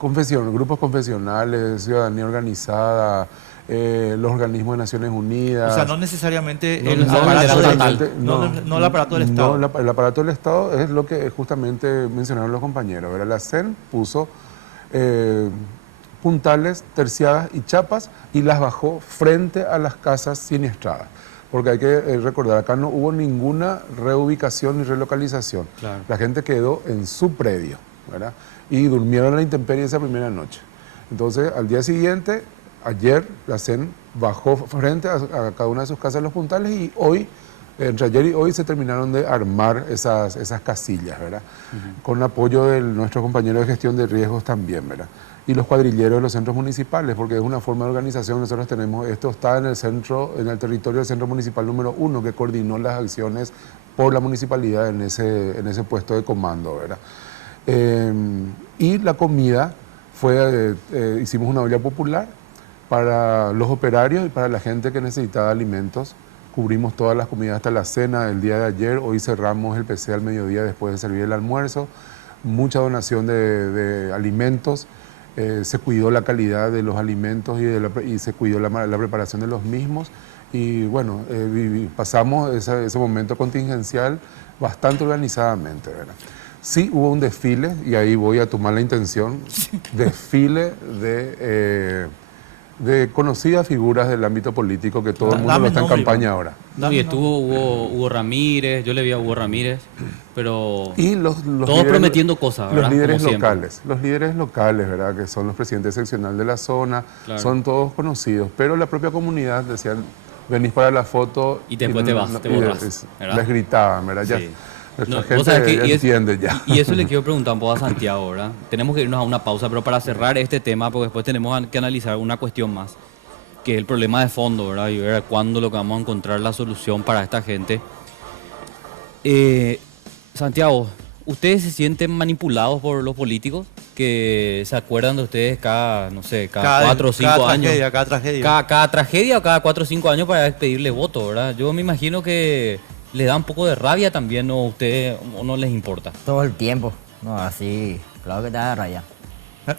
grupos confesionales, ciudadanía organizada, los organismos de Naciones Unidas. O sea, no necesariamente No el necesariamente aparato era del, estatal. no el aparato del Estado. No, el aparato del Estado es lo que justamente mencionaron los compañeros, ¿verdad? La CEN puso puntales, terciadas y chapas y las bajó frente a las casas siniestradas. Porque hay que recordar, acá no hubo ninguna reubicación ni relocalización. Claro. La gente quedó en su predio, ¿verdad? Y durmieron a la intemperie esa primera noche. Entonces, al día siguiente, ayer, la CEN bajó frente a cada una de sus casas los puntales y hoy, entre ayer y hoy, se terminaron de armar esas casillas, ¿verdad? Con apoyo de nuestros compañeros de gestión de riesgos también, ¿verdad? Y los cuadrilleros de los centros municipales, porque es una forma de organización. Nosotros tenemos, esto está en el centro, en el territorio del centro municipal número 1, que coordinó las acciones por la municipalidad en ese puesto de comando, ¿verdad? Y la comida fue, hicimos una olla popular para los operarios y para la gente que necesitaba alimentos. Cubrimos todas las comidas hasta la cena del día de ayer. Hoy cerramos el PC al mediodía después de servir el almuerzo. Mucha donación de alimentos. Se cuidó la calidad de los alimentos y se cuidó la preparación de los mismos. Y bueno, pasamos ese momento contingencial bastante organizadamente, ¿verdad? Sí hubo un desfile, y ahí voy a tomar la intención, desfile de conocidas figuras del ámbito político que todo el mundo Dame lo está en nombre, campaña Iván. ahora. No, y estuvo Hugo Ramírez, yo le vi a Hugo Ramírez, pero Y los todos líderes- prometiendo cosas, ¿verdad? Los líderes Como siempre. locales, ¿verdad? Que son los presidentes seccionales de la zona, Claro. son todos conocidos, pero la propia comunidad decían, venís para la foto Y después te vas, te y borras, ¿verdad? les gritaban, ¿verdad? Ya, Sí. nuestra No, gente vos sabés que- ya y es- entiende ya. Y eso le quiero preguntar un poco a Santiago, ¿verdad? Tenemos que irnos a una pausa, pero para cerrar este tema, porque después tenemos que analizar una cuestión más, que es el problema de fondo, ¿verdad? Y ver cuándo lo que vamos a encontrar la solución para esta gente. Santiago, ¿ustedes se sienten manipulados por los políticos? Que se acuerdan de ustedes cada, no sé, cada 4 o 5 años. Cada tragedia. Cada tragedia o cada 4 o 5 años para pedirle voto, ¿verdad? Yo me imagino que le da un poco de rabia también, ¿o a ustedes o no les importa? Todo el tiempo. No, así, claro que te da raya. ¿Eh?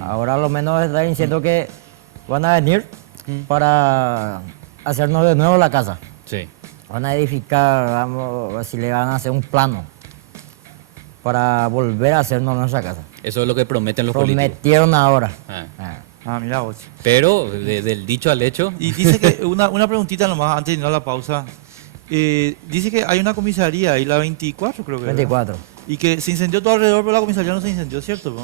Ahora a lo menos están diciendo que van a venir para hacernos de nuevo la casa. Sí. Van a edificar, vamos, a ver si le van a hacer un plano para volver a hacernos nuestra casa. Eso es lo que prometen los políticos. Prometieron ahora. Ah. Ah. Ah, mira vos. Pero del dicho al hecho, Y dice que, una preguntita nomás antes de ir a la pausa. Dice que hay una comisaría ahí, la 24 creo que. ¿verdad? 24. Y que se incendió todo alrededor, pero la comisaría no se incendió, ¿cierto? ¿no?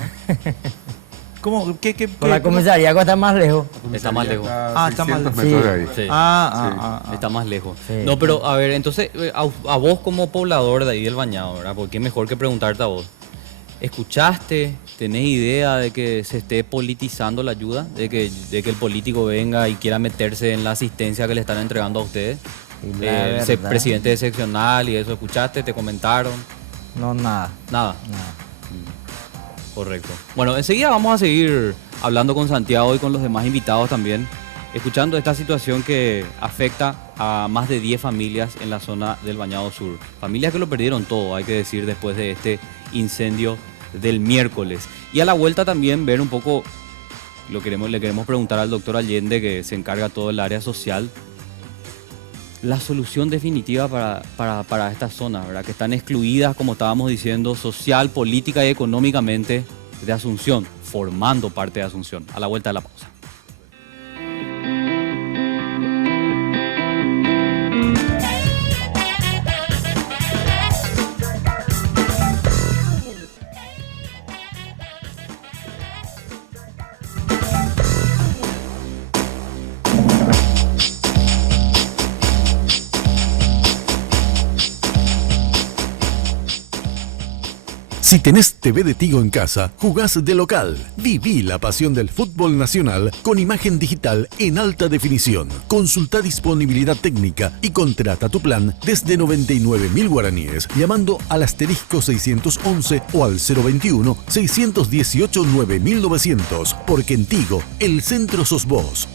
¿Cómo? Por la comisaría que está más lejos. está más lejos. Ah, está mal. 600 metros Sí. de ahí. Sí. Ah. Está más lejos. Sí. No, pero a ver, entonces, a vos como poblador de ahí del Bañado, ¿verdad? Porque es mejor que preguntarte a vos. ¿Escuchaste? ¿Tenés idea de que se esté politizando la ayuda? ¿De que el político venga y quiera meterse en la asistencia que le están entregando a ustedes? Y la El verdad, presidente de seccional y eso, ¿escuchaste? ¿Te comentaron? No, nada. Nada. Nada. Correcto. Bueno, enseguida vamos a seguir hablando con Santiago y con los demás invitados también, escuchando esta situación que afecta a más de 10 familias en la zona del Bañado Sur. Familias que lo perdieron todo, hay que decir, después de este incendio del miércoles. Y a la vuelta también ver un poco, le queremos preguntar al doctor Allende, que se encarga todo el área social, la solución definitiva para estas zonas, ¿verdad? Que están excluidas, como estábamos diciendo, social, política y económicamente de Asunción, formando parte de Asunción. A la vuelta de la pausa. Si tenés TV de Tigo en casa, jugás de local. Viví la pasión del fútbol nacional con imagen digital en alta definición. Consulta disponibilidad técnica y contrata tu plan desde 99.000 guaraníes llamando al asterisco 611 o al 021 618 9900. Porque en Tigo, el centro sos vos.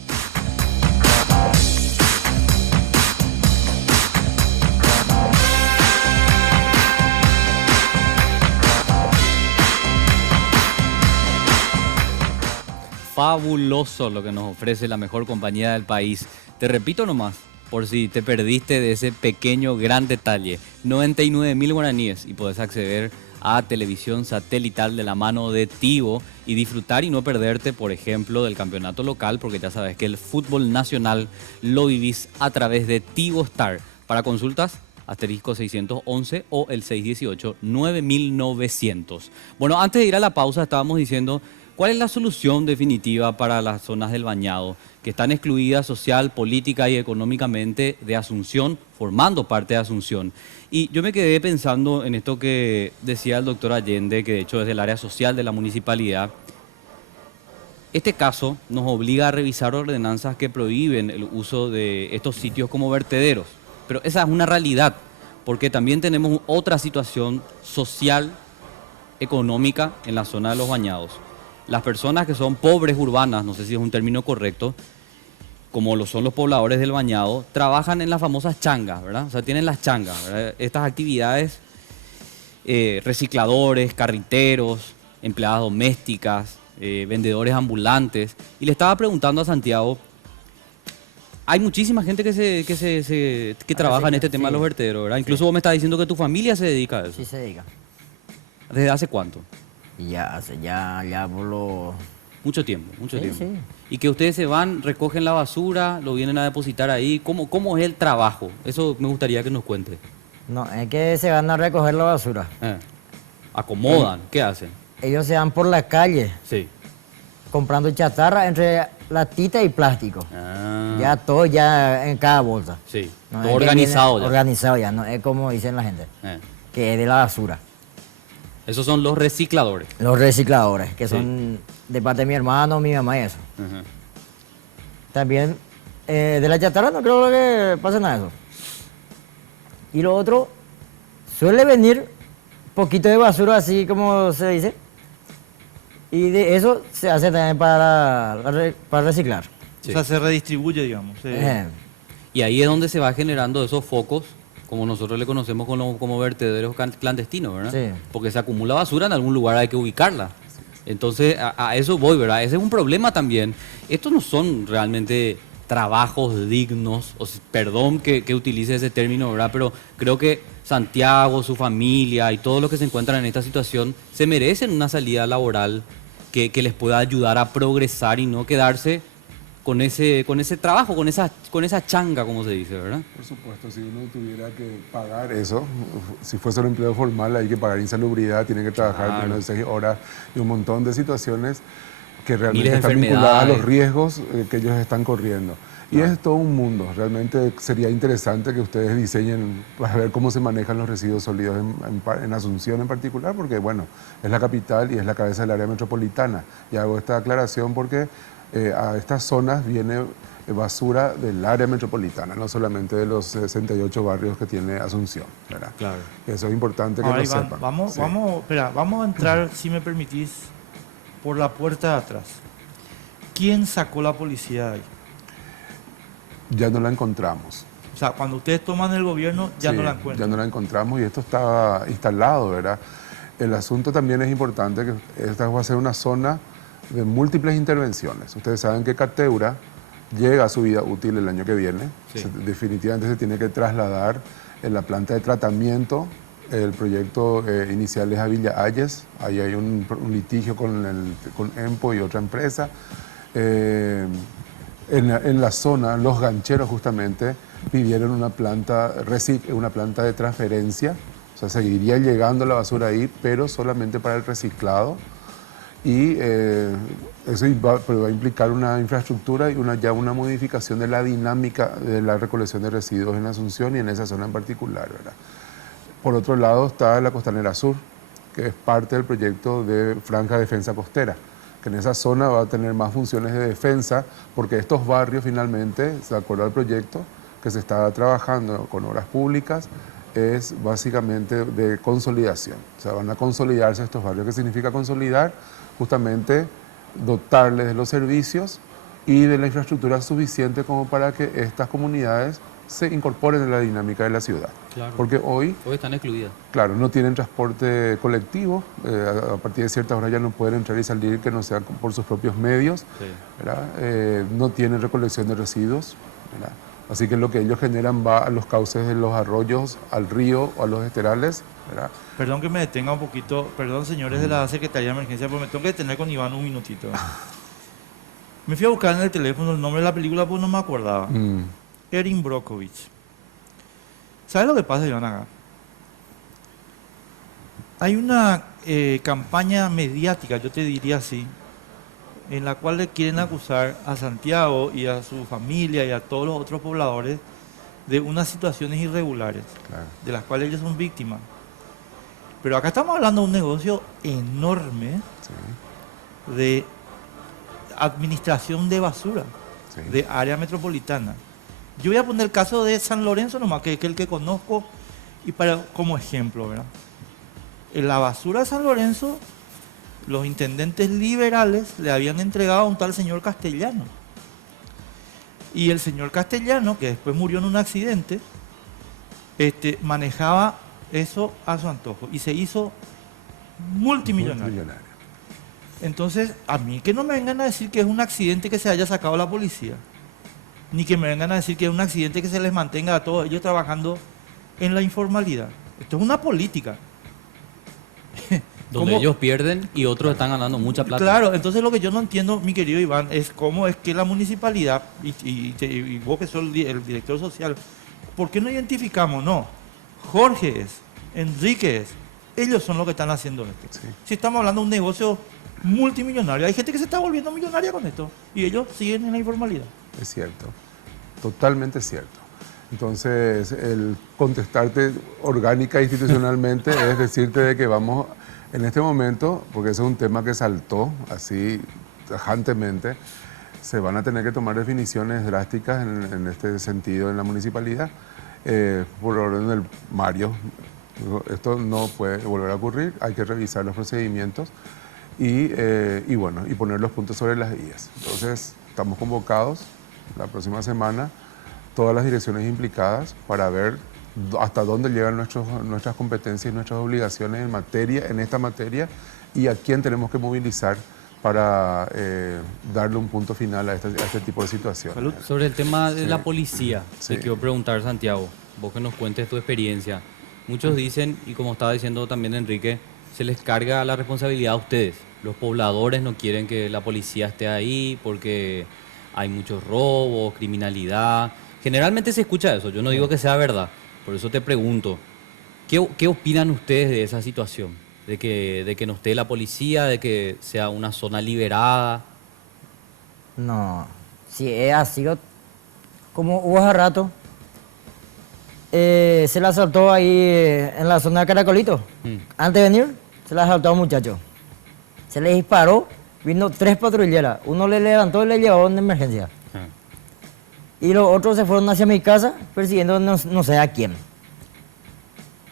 Fabuloso lo que nos ofrece la mejor compañía del país. Te repito nomás, por si te perdiste de ese pequeño gran detalle. 99.000 guaraníes y podés acceder a televisión satelital de la mano de Tigo y disfrutar y no perderte, por ejemplo, del campeonato local, porque ya sabes que el fútbol nacional lo vivís a través de Tigo Star. Para consultas, asterisco 611 o el 618 9900. Bueno, antes de ir a la pausa estábamos diciendo cuál es la solución definitiva para las zonas del Bañado, que están excluidas social, política y económicamente de Asunción, formando parte de Asunción. Y yo me quedé pensando en esto que decía el doctor Allende, que de hecho es del área social de la municipalidad. Este caso nos obliga a revisar ordenanzas que prohíben el uso de estos sitios como vertederos. Pero esa es una realidad, porque también tenemos otra situación social, económica en la zona de los Bañados. Las personas que son pobres urbanas, no sé si es un término correcto, como lo son los pobladores del Bañado, trabajan en las famosas changas, ¿verdad? O sea, tienen las changas, ¿verdad? Estas actividades, recicladores, carriteros, empleadas domésticas, vendedores ambulantes. Y le estaba preguntando a Santiago, hay muchísima gente que trabaja en este tema de los vertederos, ¿verdad? Incluso vos me estás diciendo que tu familia se dedica a eso. Sí se dedica. ¿Desde hace cuánto? Y ya hace, ya por lo... Mucho tiempo, mucho Sí, tiempo. sí. Y que ustedes se van, recogen la basura, lo vienen a depositar ahí. ¿Cómo es el trabajo? Eso me gustaría que nos cuente. No, es que se van a recoger la basura. Acomodan, ¿qué hacen? Ellos se van por la calle Sí. comprando chatarra entre latita y plástico. Ah, Ya todo ya en cada bolsa. sí. No, Todo es que organizado viene ya. Organizado ya, no es como dicen la gente, Eh. que es de la basura. Esos son los recicladores. Los recicladores, que Sí. son de parte de mi hermano, mi mamá y eso. Ajá. También de la chatarra no creo que pase nada de eso. Y lo otro, suele venir poquito de basura así como se dice. Y de eso se hace también para reciclar. Sí. O sea, se redistribuye, digamos. Y ahí es donde se va generando esos focos, como nosotros le conocemos como vertederos clandestinos, ¿verdad? Sí. Porque se acumula basura en algún lugar, hay que ubicarla. Entonces, a eso voy, ¿verdad? Ese es un problema también. Estos no son realmente trabajos dignos, perdón que utilice ese término, ¿verdad? Pero creo que Santiago, su familia y todos los que se encuentran en esta situación se merecen una salida laboral que les pueda ayudar a progresar y no quedarse con ese trabajo, con esa changa, como se dice, ¿verdad? Por supuesto, si uno tuviera que pagar eso, si fuese un empleo formal hay que pagar insalubridad, tiene que trabajar Claro. menos de 6 horas y un montón de situaciones que realmente Miles de están vinculadas a los enfermedades. riesgos que ellos están corriendo. Y es todo un mundo, realmente sería interesante que ustedes diseñen para ver cómo se manejan los residuos sólidos en Asunción en particular, porque bueno, es la capital y es la cabeza del área metropolitana. Y hago esta aclaración porque a estas zonas viene basura del área metropolitana, no solamente de los 68 barrios que tiene Asunción, ¿verdad? Claro. Eso es importante que Ahora, lo Iván, sepan. vamos, Sí. vamos a entrar, si me permitís, por la puerta de atrás. ¿Quién sacó la policía de ahí? Ya no la encontramos. O sea, cuando ustedes toman el gobierno, ya Sí, no la ya encuentran. no la encontramos y esto está instalado, ¿verdad? El asunto también es importante que esta va a ser una zona de múltiples intervenciones. Ustedes saben que Cateura llega a su vida útil el año que viene. Sí. Definitivamente se tiene que trasladar en la planta de tratamiento. El proyecto inicial es a Villa Ayes. Ahí hay un litigio con EMPO y otra empresa. En la zona, los gancheros justamente pidieron una planta de transferencia, o sea, seguiría llegando la basura ahí, pero solamente para el reciclado. Y eso va a implicar una infraestructura y ya una modificación de la dinámica de la recolección de residuos en Asunción y en esa zona en particular, ¿verdad? Por otro lado está la Costanera Sur, que es parte del proyecto de Franja Defensa Costera, que en esa zona va a tener más funciones de defensa, porque estos barrios finalmente, de acuerdo al proyecto que se está trabajando con obras públicas, es básicamente de consolidación. O sea, van a consolidarse estos barrios. ¿Qué significa consolidar? Justamente dotarles de los servicios y de la infraestructura suficiente como para que estas comunidades se incorporen en la dinámica de la ciudad. Claro. Porque hoy, están excluidas. claro, no tienen transporte colectivo, a partir de ciertas horas ya no pueden entrar y salir que no sea por sus propios medios, Sí. ¿verdad? No tienen recolección de residuos, ¿verdad? Así que lo que ellos generan va a los cauces de los arroyos, al río o a los esterales, ¿verdad? Perdón que me detenga un poquito, perdón señores de la Secretaría de Emergencia, pero me tengo que detener con Iván un minutito. Me fui a buscar en el teléfono el nombre de la película porque no me acordaba. Erin Brockovich. ¿Sabes lo que pasa, Iván, acá? Hay una campaña mediática, yo te diría así, en la cual le quieren acusar a Santiago y a su familia y a todos los otros pobladores de unas situaciones irregulares, Claro. de las cuales ellos son víctimas. Pero acá estamos hablando de un negocio enorme Sí, de administración de basura, sí. de área metropolitana. Yo voy a poner el caso de San Lorenzo nomás, que es el que conozco, y como ejemplo, ¿verdad? En la basura de San Lorenzo, los intendentes liberales le habían entregado a un tal señor Castellano. Y el señor Castellano, que después murió en un accidente, manejaba eso a su antojo y se hizo multimillonario. Multimillonario. Entonces, a mí que no me vengan a decir que es un accidente que se haya sacado la policía, ni que me vengan a decir que es un accidente que se les mantenga a todos ellos trabajando en la informalidad. Esto es una política. Donde ¿Cómo? ellos pierden y otros están ganando mucha plata. Claro, entonces lo que yo no entiendo, mi querido Iván, es cómo es que la municipalidad, y vos que sos el director social, ¿por qué no identificamos? No, Jorge es, Enrique es, ellos son los que están haciendo esto. Sí. Si estamos hablando de un negocio multimillonario, hay gente que se está volviendo millonaria con esto, y ellos siguen en la informalidad. Es cierto, totalmente cierto. Entonces, el contestarte orgánica e institucionalmente es decirte de que vamos, en este momento, porque ese es un tema que saltó así tajantemente, se van a tener que tomar definiciones drásticas en este sentido en la municipalidad, por orden del Mario. Esto no puede volver a ocurrir, hay que revisar los procedimientos y bueno, y poner los puntos sobre las IES. Entonces, estamos convocados la próxima semana, todas las direcciones implicadas para ver hasta dónde llegan nuestras competencias y nuestras obligaciones en esta materia y a quién tenemos que movilizar para darle un punto final a este tipo de situaciones. Salud. Sobre el tema de Sí. la policía, Sí. te quiero preguntar, Santiago, vos que nos cuentes tu experiencia. Muchos dicen, y como estaba diciendo también Enrique, se les carga la responsabilidad a ustedes. Los pobladores no quieren que la policía esté ahí porque hay muchos robos, criminalidad. Generalmente se escucha eso, yo no digo que sea verdad, por eso te pregunto, ¿qué opinan ustedes de esa situación? De que no esté la policía, de que sea una zona liberada. No, si es así, como hubo hace rato, se la asaltó ahí en la zona de Caracolito. Antes de venir, se la asaltó a un muchacho. Se le disparó, vino 3 patrulleras. Uno le levantó y le llevó en emergencia. Ah. Y los otros se fueron hacia mi casa persiguiendo no sé a quién.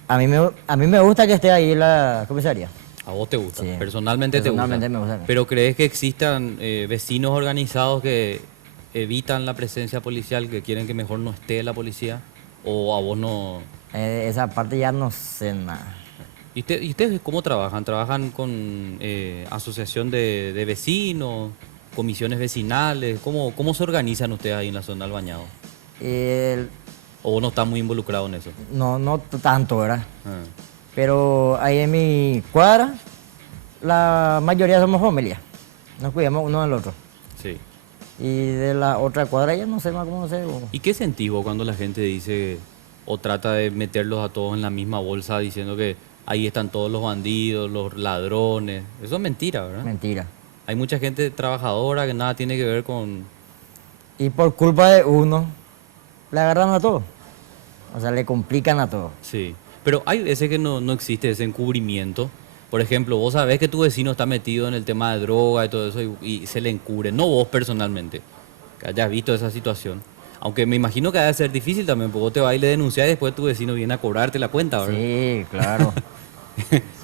A mí me gusta que esté ahí la comisaría. A vos te gusta, Sí. personalmente te Personalmente gusta. me gusta. Pero ¿crees que existan vecinos organizados que evitan la presencia policial, que quieren que mejor no esté la policía? ¿O a vos no? Esa parte ya no sé nada. ¿Y ustedes cómo trabajan? ¿Trabajan con asociación de vecinos, comisiones vecinales? ¿Cómo se organizan ustedes ahí en la zona del Bañado? ¿O vos no estás muy involucrado en eso? No tanto, ¿verdad? Ah. Pero ahí en mi cuadra, la mayoría somos familia. Nos cuidamos uno del otro. Sí. Y de la otra cuadra ya no sé más cómo se... ¿Y qué sentís vos cuando la gente dice o trata de meterlos a todos en la misma bolsa diciendo que ahí están todos los bandidos, los ladrones? Eso es mentira, ¿verdad? Mentira. Hay mucha gente trabajadora que nada tiene que ver con... Y por culpa de uno, le agarran a todo. O sea, le complican a todo. Sí. Pero hay veces que no existe ese encubrimiento. Por ejemplo, vos sabés que tu vecino está metido en el tema de droga y todo eso y se le encubre, no vos personalmente, que hayas visto esa situación. Aunque me imagino que debe ser difícil también, porque vos te vas y le denunciás y después tu vecino viene a cobrarte la cuenta, ¿verdad? Sí, claro.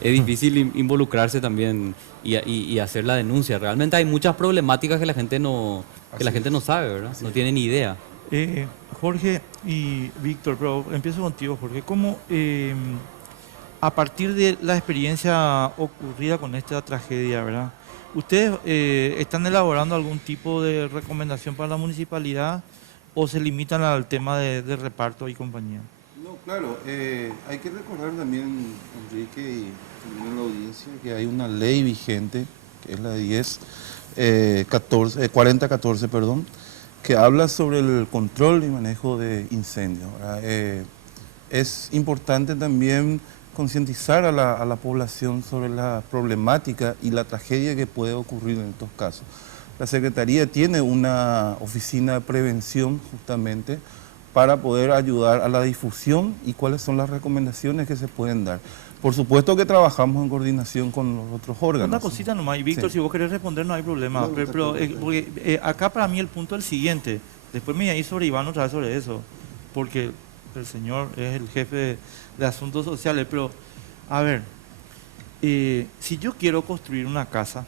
Es difícil involucrarse también y hacer la denuncia. Realmente hay muchas problemáticas que la gente no sabe, ¿verdad? No tiene ni idea. Jorge y Víctor, pero empiezo contigo, Jorge. ¿Cómo, a partir de la experiencia ocurrida con esta tragedia, ¿verdad? ¿Ustedes están elaborando algún tipo de recomendación para la municipalidad o se limitan al tema de reparto y compañía? No, claro, hay que recordar también, Enrique, y también en la audiencia, que hay una ley vigente, que es la 4014, perdón, que habla sobre el control y manejo de incendios. Es importante también concientizar a la población sobre la problemática y la tragedia que puede ocurrir en estos casos. La Secretaría tiene una oficina de prevención justamente para poder ayudar a la difusión y cuáles son las recomendaciones que se pueden dar. Por supuesto que trabajamos en coordinación con los otros órganos. Una cosita nomás, y Víctor, Sí. si vos querés responder no hay problema, No, porque acá para mí el punto es el siguiente, después me voy a ir sobre Iván otra vez sobre eso, porque el señor es el jefe de asuntos sociales, pero a ver, si yo quiero construir una casa,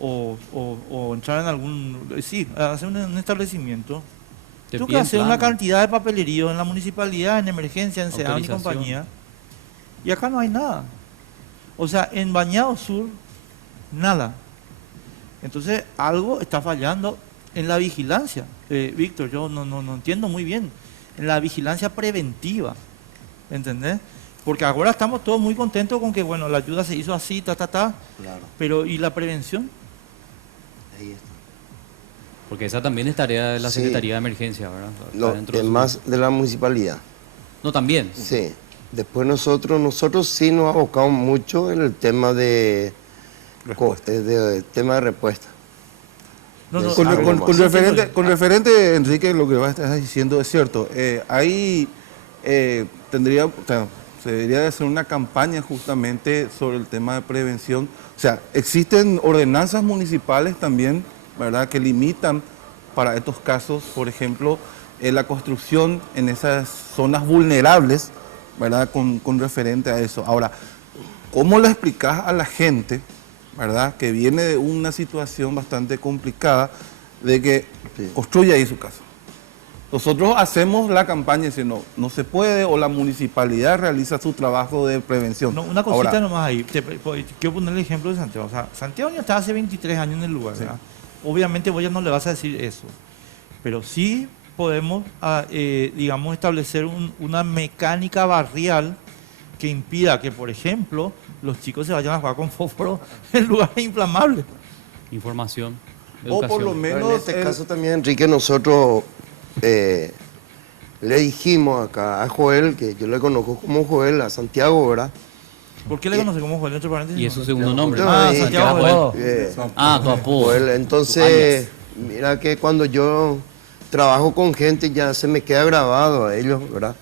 o entrar en algún, hacer un establecimiento, Te tengo que piden hacer plan. una cantidad de papelerío en la municipalidad, en emergencia, en SEAM y Autorización. compañía, y acá no hay nada. O sea, en Bañado Sur, nada. Entonces, algo está fallando en la vigilancia. Víctor, yo no entiendo muy bien. En la vigilancia preventiva, ¿entendés? Porque ahora estamos todos muy contentos con que, bueno, la ayuda se hizo así, Claro, pero ¿y la prevención? ahí está. Porque esa también es tarea de la Sí. Secretaría de Emergencia, ¿verdad? Está No, dentro de es su- más de la municipalidad. No, también. Sí. Después nosotros sí nos abocamos mucho en el tema de tema de respuesta. No, no, Con- a ver, con- Con sí, referente, sí, con referente, Enrique, lo que vas a estar diciendo es cierto. Ahí se debería de hacer una campaña justamente sobre el tema de prevención. O sea, existen ordenanzas municipales también, ¿verdad?, que limitan para estos casos, por ejemplo, la construcción en esas zonas vulnerables, ¿verdad?, con referente a eso. Ahora, ¿cómo le explicás a la gente, ¿verdad?, que viene de una situación bastante complicada de que Sí. construya ahí su casa? Nosotros hacemos la campaña diciendo no se puede, o la municipalidad realiza su trabajo de prevención. No, una cosita Ahora, nomás ahí. Quiero poner el ejemplo de Santiago. O sea, Santiago ya está hace 23 años en el lugar, ¿verdad? Obviamente vos ya no le vas a decir eso. Pero sí podemos, digamos, establecer una mecánica barrial que impida que, por ejemplo, los chicos se vayan a jugar con fósforo en lugares inflamables. Información, o por lo educación. Pero menos en este caso también, Enrique, nosotros le dijimos acá a Joel, que yo le conozco como Joel, a Santiago, ¿verdad? ¿Por qué le conoce como Joel, entre paréntesis? Y es su segundo nombre. No, Ah, y- Santiago Santiago Joel. Joel. Ah, tu apodo. Joel, entonces, mira que cuando yo trabajo con gente ya se me queda grabado a ellos, ¿verdad?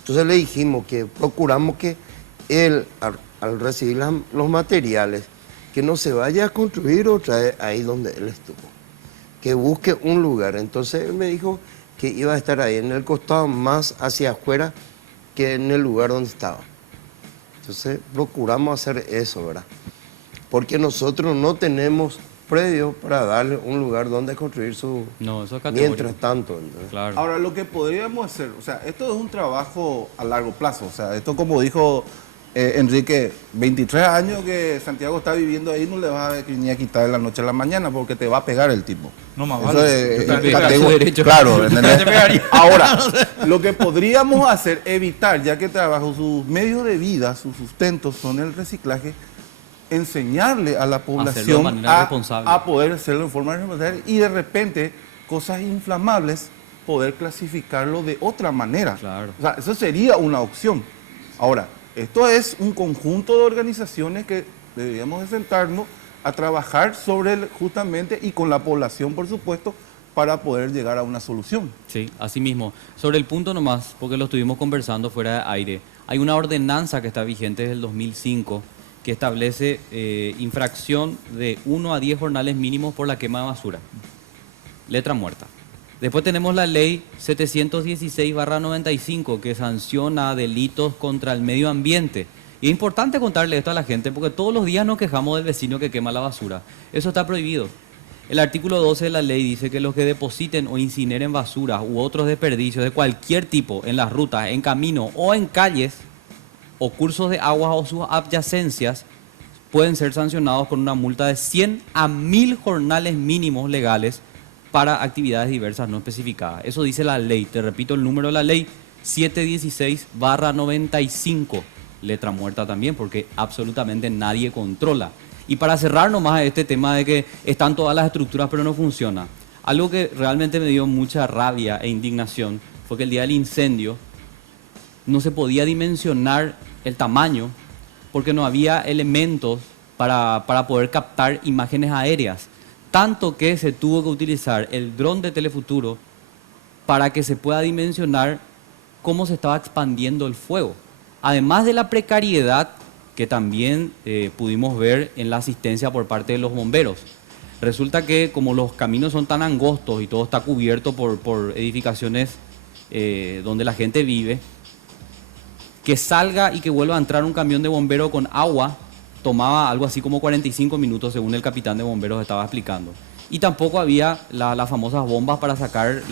Entonces le dijimos que procuramos que él, al recibir los materiales, que no se vaya a construir otra vez ahí donde él estuvo, que busque un lugar. Entonces él me dijo que iba a estar ahí, en el costado más hacia afuera que en el lugar donde estaba. Entonces procuramos hacer eso, ¿verdad? Porque nosotros no tenemos predio para darle un lugar donde construir su... No, eso es categórico. Mientras tanto, ¿entendés? Claro. ahora lo que podríamos hacer, o sea, esto es un trabajo a largo plazo. O sea, esto, como dijo Enrique, 23 años que Santiago está viviendo ahí, no le vas a ni a quitar de la noche a la mañana porque te va a pegar el tipo. No más Eso vale. es Te pega categórico. su derecho. Claro, ¿entendés? Ahora, lo que podríamos hacer, evitar, ya que trabajo, sus medios de vida, sus sustentos son el reciclaje, enseñarle a la Hacerlo de población manera responsable. a poder hacerlo de forma responsable y de repente cosas inflamables poder clasificarlo de otra manera. Claro. O sea, eso sería una opción. Ahora, esto es un conjunto de organizaciones que deberíamos de sentarnos a trabajar sobre justamente y con la población, por supuesto, para poder llegar a una solución. Sí, así mismo. Sobre el punto nomás, porque lo estuvimos conversando fuera de aire. Hay una ordenanza que está vigente desde el 2005 que establece infracción de 1 a 10 jornales mínimos por la quema de basura. Letra muerta. Después tenemos la ley 716/95 que sanciona delitos contra el medio ambiente. Y es importante contarle esto a la gente porque todos los días nos quejamos del vecino que quema la basura. Eso está prohibido. El artículo 12 de la ley dice que los que depositen o incineren basuras u otros desperdicios de cualquier tipo en las rutas, en caminos o en calles o cursos de aguas o sus adyacencias pueden ser sancionados con una multa de 100 a 1000 jornales mínimos legales para actividades diversas no especificadas. Eso dice la ley. Te repito el número de la ley, 716/95. Letra muerta también, porque absolutamente nadie controla. Y para cerrar nomás este tema de que están todas las estructuras pero no funciona, algo que realmente me dio mucha rabia e indignación fue que el día del incendio no se podía dimensionar el tamaño porque no había elementos para poder captar imágenes aéreas. Tanto que se tuvo que utilizar el dron de Telefuturo para que se pueda dimensionar cómo se estaba expandiendo el fuego. Además de la precariedad que también pudimos ver en la asistencia por parte de los bomberos. Resulta que como los caminos son tan angostos y todo está cubierto por edificaciones donde la gente vive, que salga y que vuelva a entrar un camión de bombero con agua tomaba algo así como 45 minutos según el capitán de bomberos estaba explicando. Y tampoco había las famosas bombas para sacar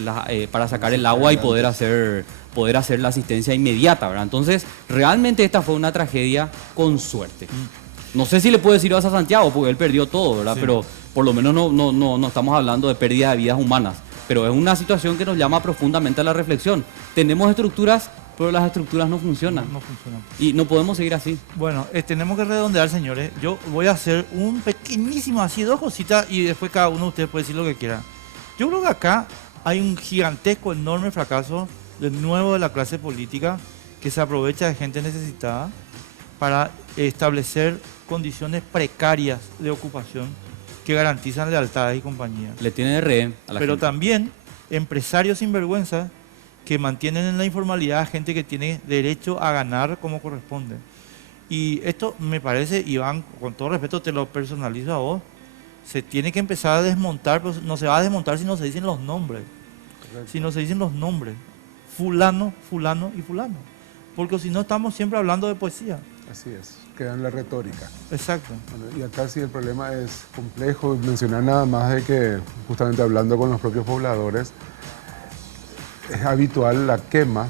el agua y poder hacer la asistencia inmediata, ¿verdad? Entonces, realmente esta fue una tragedia con suerte. No sé si le puedo decir a Santiago, porque él perdió todo, ¿verdad? Sí. Pero por lo menos no estamos hablando de pérdida de vidas humanas. Pero es una situación que nos llama profundamente a la reflexión. Tenemos estructuras, pero las estructuras no funcionan. No funcionan. Y no podemos seguir así. Bueno, tenemos que redondear, señores. Yo voy a hacer un pequeñísimo, así, 2 cositas, y después cada uno de ustedes puede decir lo que quiera. Yo creo que acá hay un gigantesco, enorme fracaso de nuevo de la clase política que se aprovecha de gente necesitada para establecer condiciones precarias de ocupación que garantizan lealtades y compañía. Le tiene de rehén a la Pero gente. también empresarios sinvergüenza que mantienen en la informalidad a gente que tiene derecho a ganar como corresponde. Y esto me parece, Iván, con todo respeto te lo personalizo a vos, se tiene que empezar a desmontar, pero no se va a desmontar si no se dicen los nombres. Correcto. Si no se dicen los nombres. Fulano, fulano y fulano. Porque si no estamos siempre hablando de poesía. Así es, queda en la retórica. Exacto. Bueno, y acá sí el problema es complejo, mencionar nada más de que, justamente hablando con los propios pobladores, es habitual la quema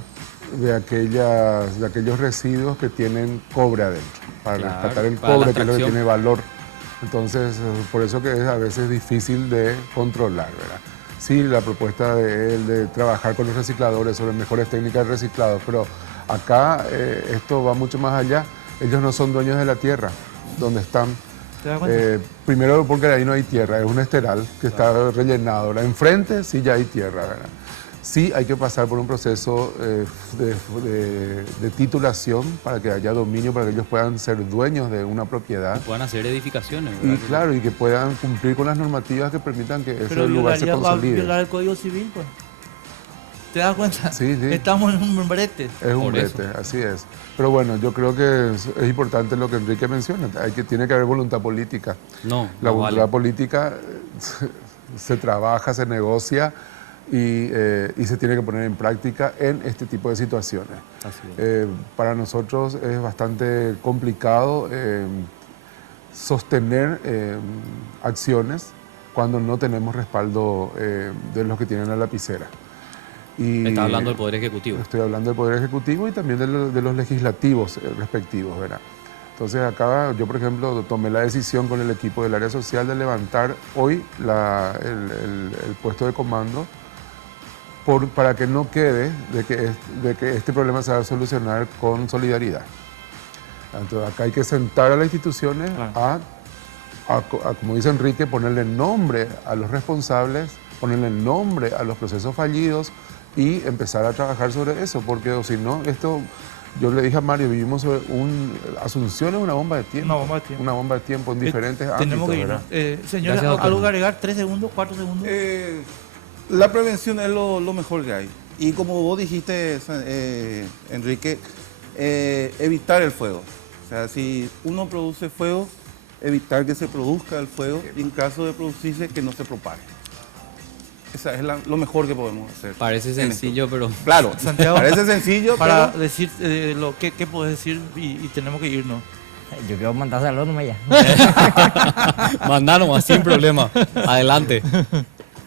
de aquellos residuos que tienen cobre adentro, para rescatar el cobre, que es lo que tiene valor. Entonces, por eso que es a veces difícil de controlar, ¿verdad? Sí, la propuesta de él de trabajar con los recicladores sobre mejores técnicas de reciclado, pero acá esto va mucho más allá. Ellos no son dueños de la tierra donde están. ¿Te das cuenta? Primero porque ahí no hay tierra, es un esteral que está rellenado. Enfrente sí ya hay tierra, ¿verdad? Sí hay que pasar por un proceso de titulación para que haya dominio, para que ellos puedan ser dueños de una propiedad. Y puedan hacer edificaciones, Y ¿verdad? claro, y que puedan cumplir con las normativas que permitan que ese Pero lugar se va a consolide. violar el Código Civil, pues. ¿Te das cuenta? Sí, sí. Estamos en un brete. Es un Por brete, así es. Pero bueno, yo creo que es importante lo que Enrique menciona. Tiene que haber voluntad política. No, La no voluntad vale. política se trabaja, se negocia y se tiene que poner en práctica en este tipo de situaciones. Así es. Para nosotros es bastante complicado sostener acciones cuando no tenemos respaldo de los que tienen la lapicera. Y Está hablando del Poder Ejecutivo. Estoy hablando del Poder Ejecutivo y también de los legislativos respectivos, ¿verdad? Entonces acá yo, por ejemplo, tomé la decisión con el equipo del área social de levantar hoy el puesto de comando para que no quede de que este problema se va a solucionar con solidaridad. Entonces acá hay que sentar a las instituciones como dice Enrique, ponerle nombre a los responsables, ponerle nombre a los procesos fallidos y empezar a trabajar sobre eso, porque o si no, yo le dije a Mario, vivimos sobre Asunción es una bomba de tiempo. Una bomba de tiempo. Una bomba de tiempo en diferentes ámbitos. Tenemos que irnos. Señora, Gracias, doctor. ¿algo que agregar? 3 segundos, 4 segundos. La prevención es lo mejor que hay. Y como vos dijiste, Enrique, evitar el fuego. O sea, si uno produce fuego, evitar que se produzca el fuego y en caso de producirse, que no se propague. Esa es lo mejor que podemos hacer. Parece en esto. sencillo, pero Claro, Santiago, parece sencillo, para pero decir qué puedes decir y tenemos que irnos. Yo quiero mandar saludos nomás ya. mandanos sin problema. Adelante.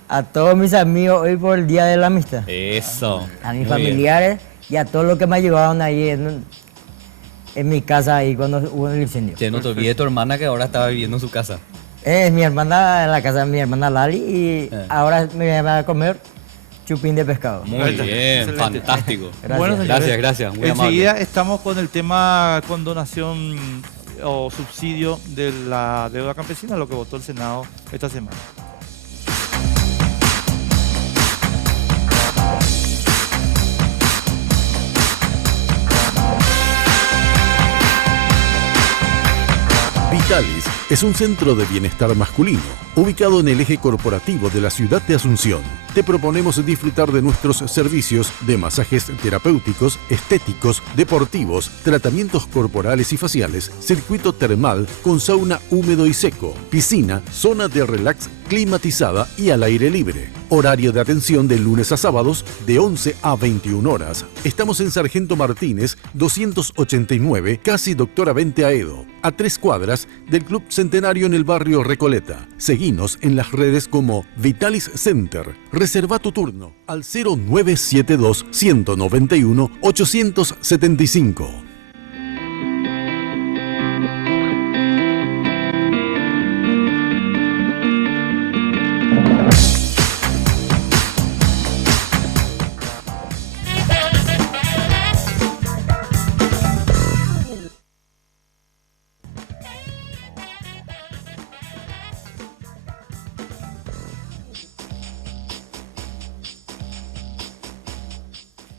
A todos mis amigos hoy por el Día de la Amistad. Eso. A mis Muy bien. familiares y a todos los que me ayudaron ahí en mi casa ahí cuando hubo el incendio. Che, no te olvides de tu hermana que ahora estaba viviendo en su casa. Es mi hermana, en la casa de mi hermana Lali y ahora me va a comer chupín de pescado. Muy Ahí está. bien, Excelente. fantástico. Gracias. Bueno, señores, Gracias, muy enseguida amable. estamos con el tema condonación o subsidio de la deuda campesina, lo que votó el Senado esta semana. Vitalis es un centro de bienestar masculino, ubicado en el eje corporativo de la ciudad de Asunción. Te proponemos disfrutar de nuestros servicios de masajes terapéuticos, estéticos, deportivos, tratamientos corporales y faciales, circuito termal con sauna húmedo y seco, piscina, zona de relax climatizada y al aire libre. Horario de atención de lunes a sábados de 11 a 21 horas. Estamos en Sargento Martínez 289, casi Doctora Vente Aedo, a 3 cuadras del Club Centenario en el barrio Recoleta. Seguinos en las redes como Vitalis Center. Reserva tu turno al 0972 191 875.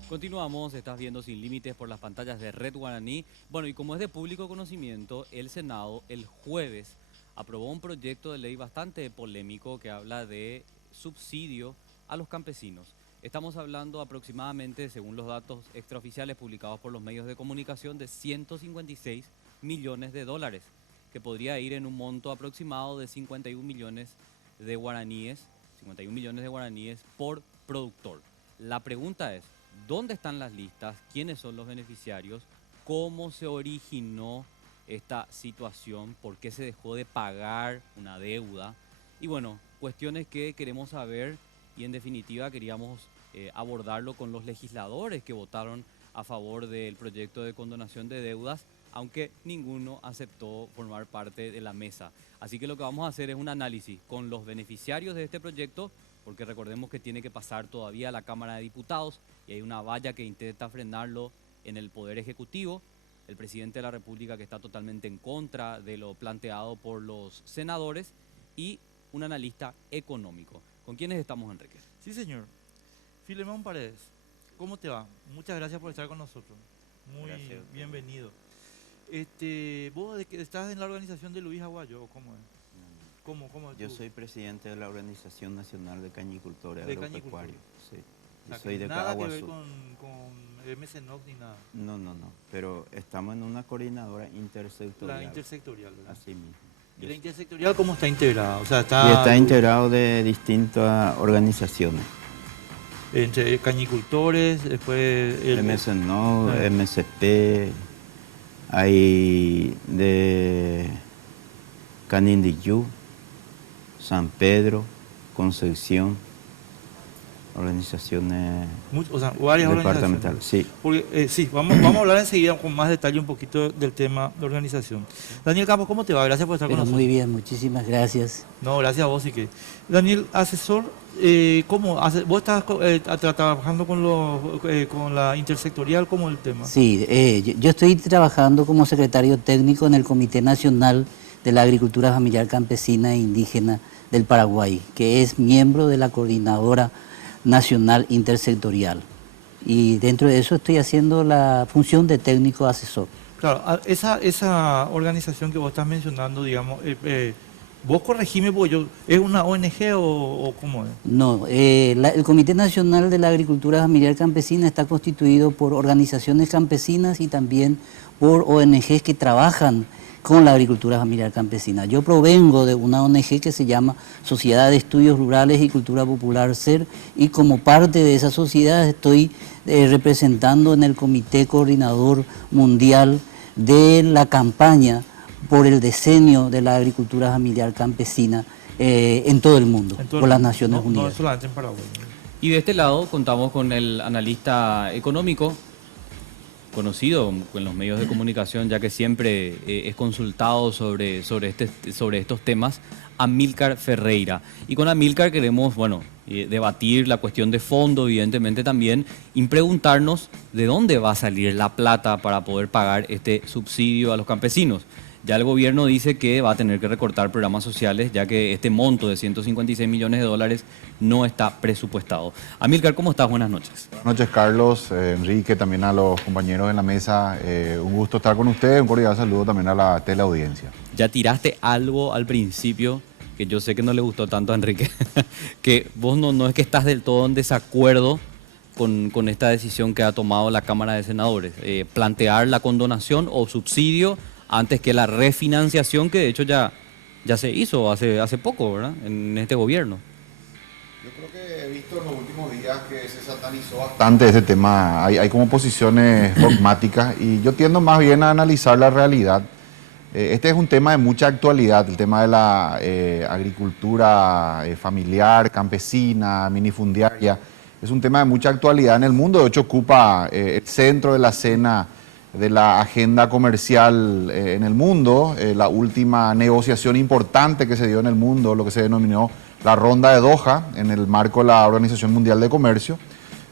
Continuamos, estás viendo Sin Límites por las pantallas de Red Guaraní. Bueno, y como es de público conocimiento, el Senado el jueves aprobó un proyecto de ley bastante polémico que habla de subsidio a los campesinos. Estamos hablando aproximadamente, según los datos extraoficiales publicados por los medios de comunicación, de 156 millones de dólares, que podría ir en un monto aproximado de 51 millones de guaraníes por productor. La pregunta es, ¿dónde están las listas? ¿Quiénes son los beneficiarios? ¿Cómo se originó esta situación? ¿Por qué se dejó de pagar una deuda? Y bueno, cuestiones que queremos saber y en definitiva queríamos abordarlo con los legisladores que votaron a favor del proyecto de condonación de deudas, aunque ninguno aceptó formar parte de la mesa. Así que lo que vamos a hacer es un análisis con los beneficiarios de este proyecto, porque recordemos que tiene que pasar todavía a la Cámara de Diputados y hay una valla que intenta frenarlo en el Poder Ejecutivo, el presidente de la República que está totalmente en contra de lo planteado por los senadores y un analista económico. ¿Con quiénes estamos, Enrique? Sí, señor. Filemón Paredes, ¿cómo te va? Muchas gracias por estar con nosotros. Muy Gracias. bienvenido. ¿Vos estás en la organización de Luis Aguayo o cómo es? ¿Cómo es Yo tu- soy presidente de la Organización Nacional de Cañicultores De Agropecuarios. Sí. o sea, Yo soy que de nada que ver Caaguazú. con MCNOC ni nada. No, pero estamos en una coordinadora intersectorial. La intersectorial, ¿verdad? Así mismo. ¿Y la intersectorial cómo está integrada? O sea, Y está está integrado de distintas organizaciones. entre cañicultores, después MSNO, Ah. MSP, hay de Canindiyú, San Pedro, Concepción, organizaciones o sea, varias departamentales. organizaciones. Sí. Porque, sí, vamos a hablar enseguida con más detalle un poquito del tema de organización. Daniel Campos, ¿cómo te va? Gracias por estar Pero con nosotros. muy bien, muchísimas gracias. No, gracias a vos, sí que. Daniel, asesor, ¿vos estás trabajando con la intersectorial? ¿Cómo es el tema? Sí, yo estoy trabajando como secretario técnico en el Comité Nacional de la Agricultura Familiar Campesina e Indígena del Paraguay, que es miembro de la Coordinadora Nacional Intersectorial. Y dentro de eso estoy haciendo la función de técnico asesor. Claro, esa organización que vos estás mencionando, digamos, Vos corregime, porque ¿es una ONG o cómo es? No, el Comité Nacional de la Agricultura Familiar Campesina está constituido por organizaciones campesinas y también por ONGs que trabajan con la agricultura familiar campesina. Yo provengo de una ONG que se llama Sociedad de Estudios Rurales y Cultura Popular SER, y como parte de esa sociedad estoy representando en el Comité Coordinador Mundial de la campaña por el decenio de la agricultura familiar campesina en todo el mundo, por las Naciones Unidas. No solamente en Paraguay. Y de este lado contamos con el analista económico, conocido en los medios de comunicación, ya que siempre es consultado sobre estos temas, Amílcar Ferreira. Y con Amílcar queremos, debatir la cuestión de fondo, evidentemente también, y preguntarnos de dónde va a salir la plata para poder pagar este subsidio a los campesinos. Ya el gobierno dice que va a tener que recortar programas sociales, ya que este monto de 156 millones de dólares no está presupuestado. Amílcar, ¿cómo estás? Buenas noches. Buenas noches, Carlos, Enrique, también a los compañeros en la mesa. Un gusto estar con ustedes, un cordial saludo también a la teleaudiencia. Ya tiraste algo al principio que yo sé que no le gustó tanto a Enrique, que vos no es que estás del todo en desacuerdo con esta decisión que ha tomado la Cámara de Senadores, plantear la condonación o subsidio antes que la refinanciación, que de hecho ya se hizo hace poco, ¿verdad?, en este gobierno. Yo creo que he visto en los últimos días que se satanizó bastante ese tema. Hay como posiciones dogmáticas y yo tiendo más bien a analizar la realidad. Este es un tema de mucha actualidad, el tema de la agricultura familiar, campesina, minifundiaria. Es un tema de mucha actualidad en el mundo, de hecho ocupa el centro de la escena de la agenda comercial en el mundo. La última negociación importante que se dio en el mundo, lo que se denominó la Ronda de Doha, en el marco de la Organización Mundial de Comercio,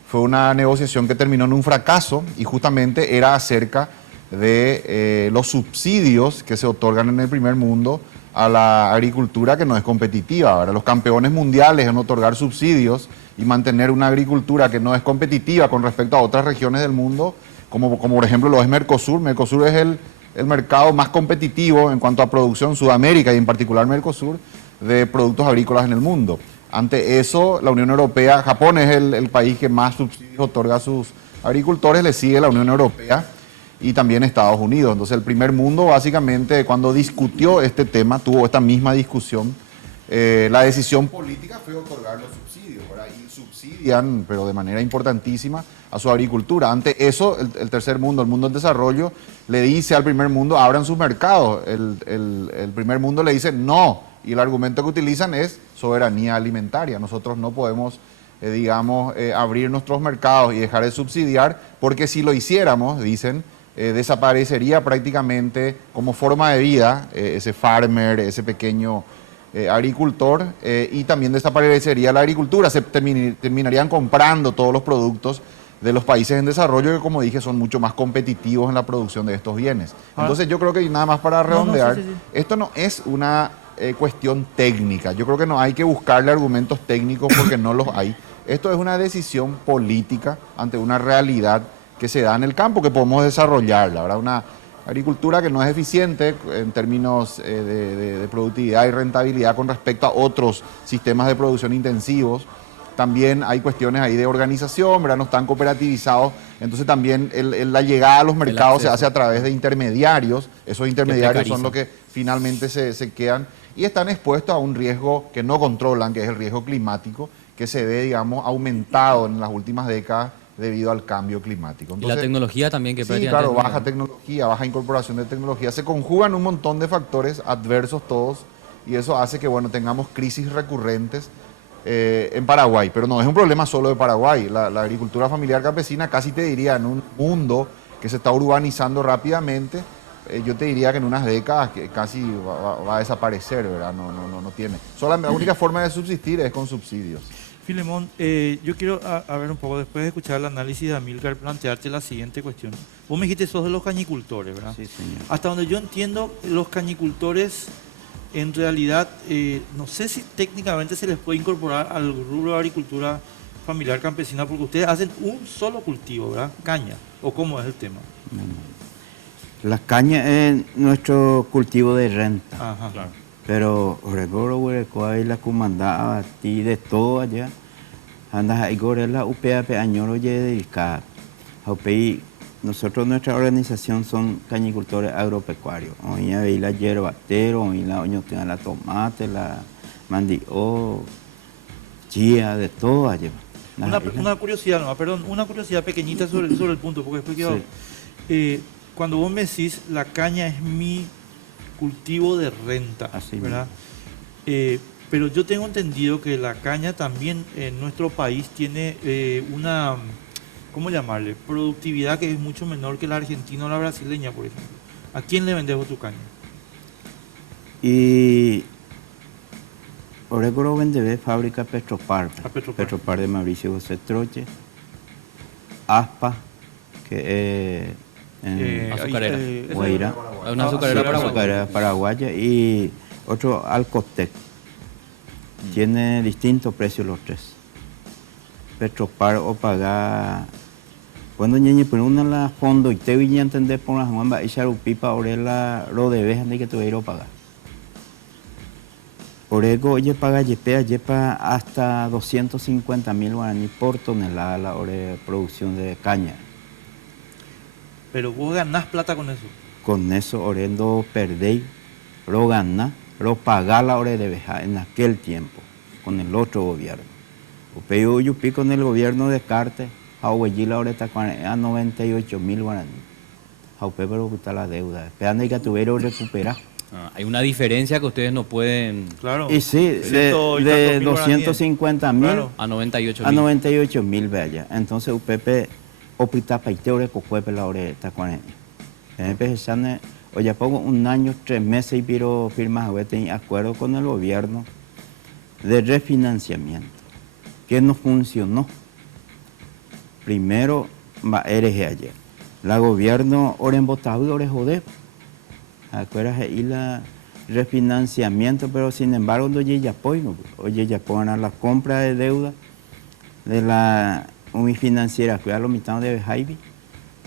fue una negociación que terminó en un fracaso y justamente era acerca de los subsidios que se otorgan en el primer mundo a la agricultura que no es competitiva. Ahora, los campeones mundiales en otorgar subsidios y mantener una agricultura que no es competitiva con respecto a otras regiones del mundo, como por ejemplo lo es Mercosur. Mercosur es el mercado más competitivo en cuanto a producción, Sudamérica y en particular Mercosur, de productos agrícolas en el mundo. Ante eso, la Unión Europea, Japón es el país que más subsidios otorga a sus agricultores, le sigue la Unión Europea y también Estados Unidos. Entonces el primer mundo básicamente cuando discutió este tema, tuvo esta misma discusión, la decisión política fue otorgar los subsidios, ¿verdad? Y subsidian, pero de manera importantísima, a su agricultura. Ante eso, el tercer mundo, el mundo en desarrollo, le dice al primer mundo, abran sus mercados. El primer mundo le dice no, y el argumento que utilizan es soberanía alimentaria. Nosotros no podemos, abrir nuestros mercados y dejar de subsidiar, porque si lo hiciéramos, dicen, desaparecería prácticamente como forma de vida ese farmer, ese pequeño agricultor, y también desaparecería la agricultura. Se terminarían comprando todos los productos de los países en desarrollo, que como dije son mucho más competitivos en la producción de estos bienes. Entonces yo creo que nada más para redondear, sí. Esto no es una cuestión técnica. Yo creo que no hay que buscarle argumentos técnicos porque no los hay. Esto es una decisión política ante una realidad que se da en el campo, que podemos desarrollarla, ¿verdad? Una agricultura que no es eficiente en términos de productividad y rentabilidad con respecto a otros sistemas de producción intensivos. También hay cuestiones ahí de organización, ¿verdad? No están cooperativizados. Entonces también la llegada a los mercados se hace a través de intermediarios. Esos intermediarios son los que finalmente se quedan y están expuestos a un riesgo que no controlan, que es el riesgo climático, que se ve, aumentado en las últimas décadas debido al cambio climático. Entonces, y la tecnología también que sí, claro, baja tecnología, baja incorporación de tecnología. Se conjugan un montón de factores adversos todos y eso hace que, tengamos crisis recurrentes en Paraguay, pero no es un problema solo de Paraguay. La agricultura familiar campesina, casi te diría, en un mundo que se está urbanizando rápidamente, yo te diría que en unas décadas que casi va a desaparecer, ¿verdad? No tiene. La única forma de subsistir es con subsidios. Filemón, yo quiero ver un poco, después de escuchar el análisis de Amílcar, plantearte la siguiente cuestión. Vos me dijiste sos de los cañicultores, ¿verdad? Sí, señor. Hasta donde yo entiendo, los cañicultores en realidad, no sé si técnicamente se les puede incorporar al rubro de agricultura familiar campesina, porque ustedes hacen un solo cultivo, ¿verdad? Caña, ¿o cómo es el tema? La caña es nuestro cultivo de renta. Ajá, claro. Pero Oregoro, Huerecoa y la comandaba a ti de todo allá. Andas ahí, la UPAP añoro dedica. Nosotros, nuestra organización son cañicultores agropecuarios. Hoy hay la hierbatero, hoy la oñotea, la tomate, la mandio, chía, de todo allá. Una curiosidad, no, perdón, una curiosidad pequeñita sobre el punto, porque después quedó. Sí. Cuando vos me decís la caña es mi cultivo de renta, Así ¿verdad? Pero yo tengo entendido que la caña también en nuestro país tiene una, ¿cómo llamarle? Productividad que es mucho menor que la argentina o la brasileña, por ejemplo. ¿A quién le vendes vos tu caña? Y Oregoro vende fábrica Petropar. A Petropar. Petropar de Mauricio José Troche. Aspa, que es azucarera. Guaira. Una azucarera paraguaya. Y otro Alcotec. Tiene distintos precios los tres. Petropar o pagar. Cuando ñeñe por una la fondo y te voy a entender por la Juan va a echar un pipa orela lo debes de que te voy a ir a pagar. Orego oye paga yepa hasta 250.000 guaraní por tonelada la hora de producción de caña. Pero vos ganás plata con eso. Con eso orendo perdéis, lo ganá, lo pagá la hora de dejar en aquel tiempo, con el otro gobierno. Pero yo pico con el gobierno de Cartes, a la hora está a 98.000 guaraní. A pero está la deuda. Esperando que tuvieron recuperar. Hay una diferencia que ustedes no pueden... Claro. Y sí, de 250.000 claro, a 98.000. A 98.000 vaya. Entonces UPP opita paiteore cocuepe la hora está con ya pongo un año, 3 meses y piro firmas de acuerdo con el gobierno de refinanciamiento que no funcionó. Primero eres ayer. La gobierno ahora en Botavio y ahora joder. Acuerdas ahí la refinanciamiento, pero sin embargo no ya apoyo, oye ya pongan la compra de deuda de la unifinanciera, cuidado lo mitad de Jaibi,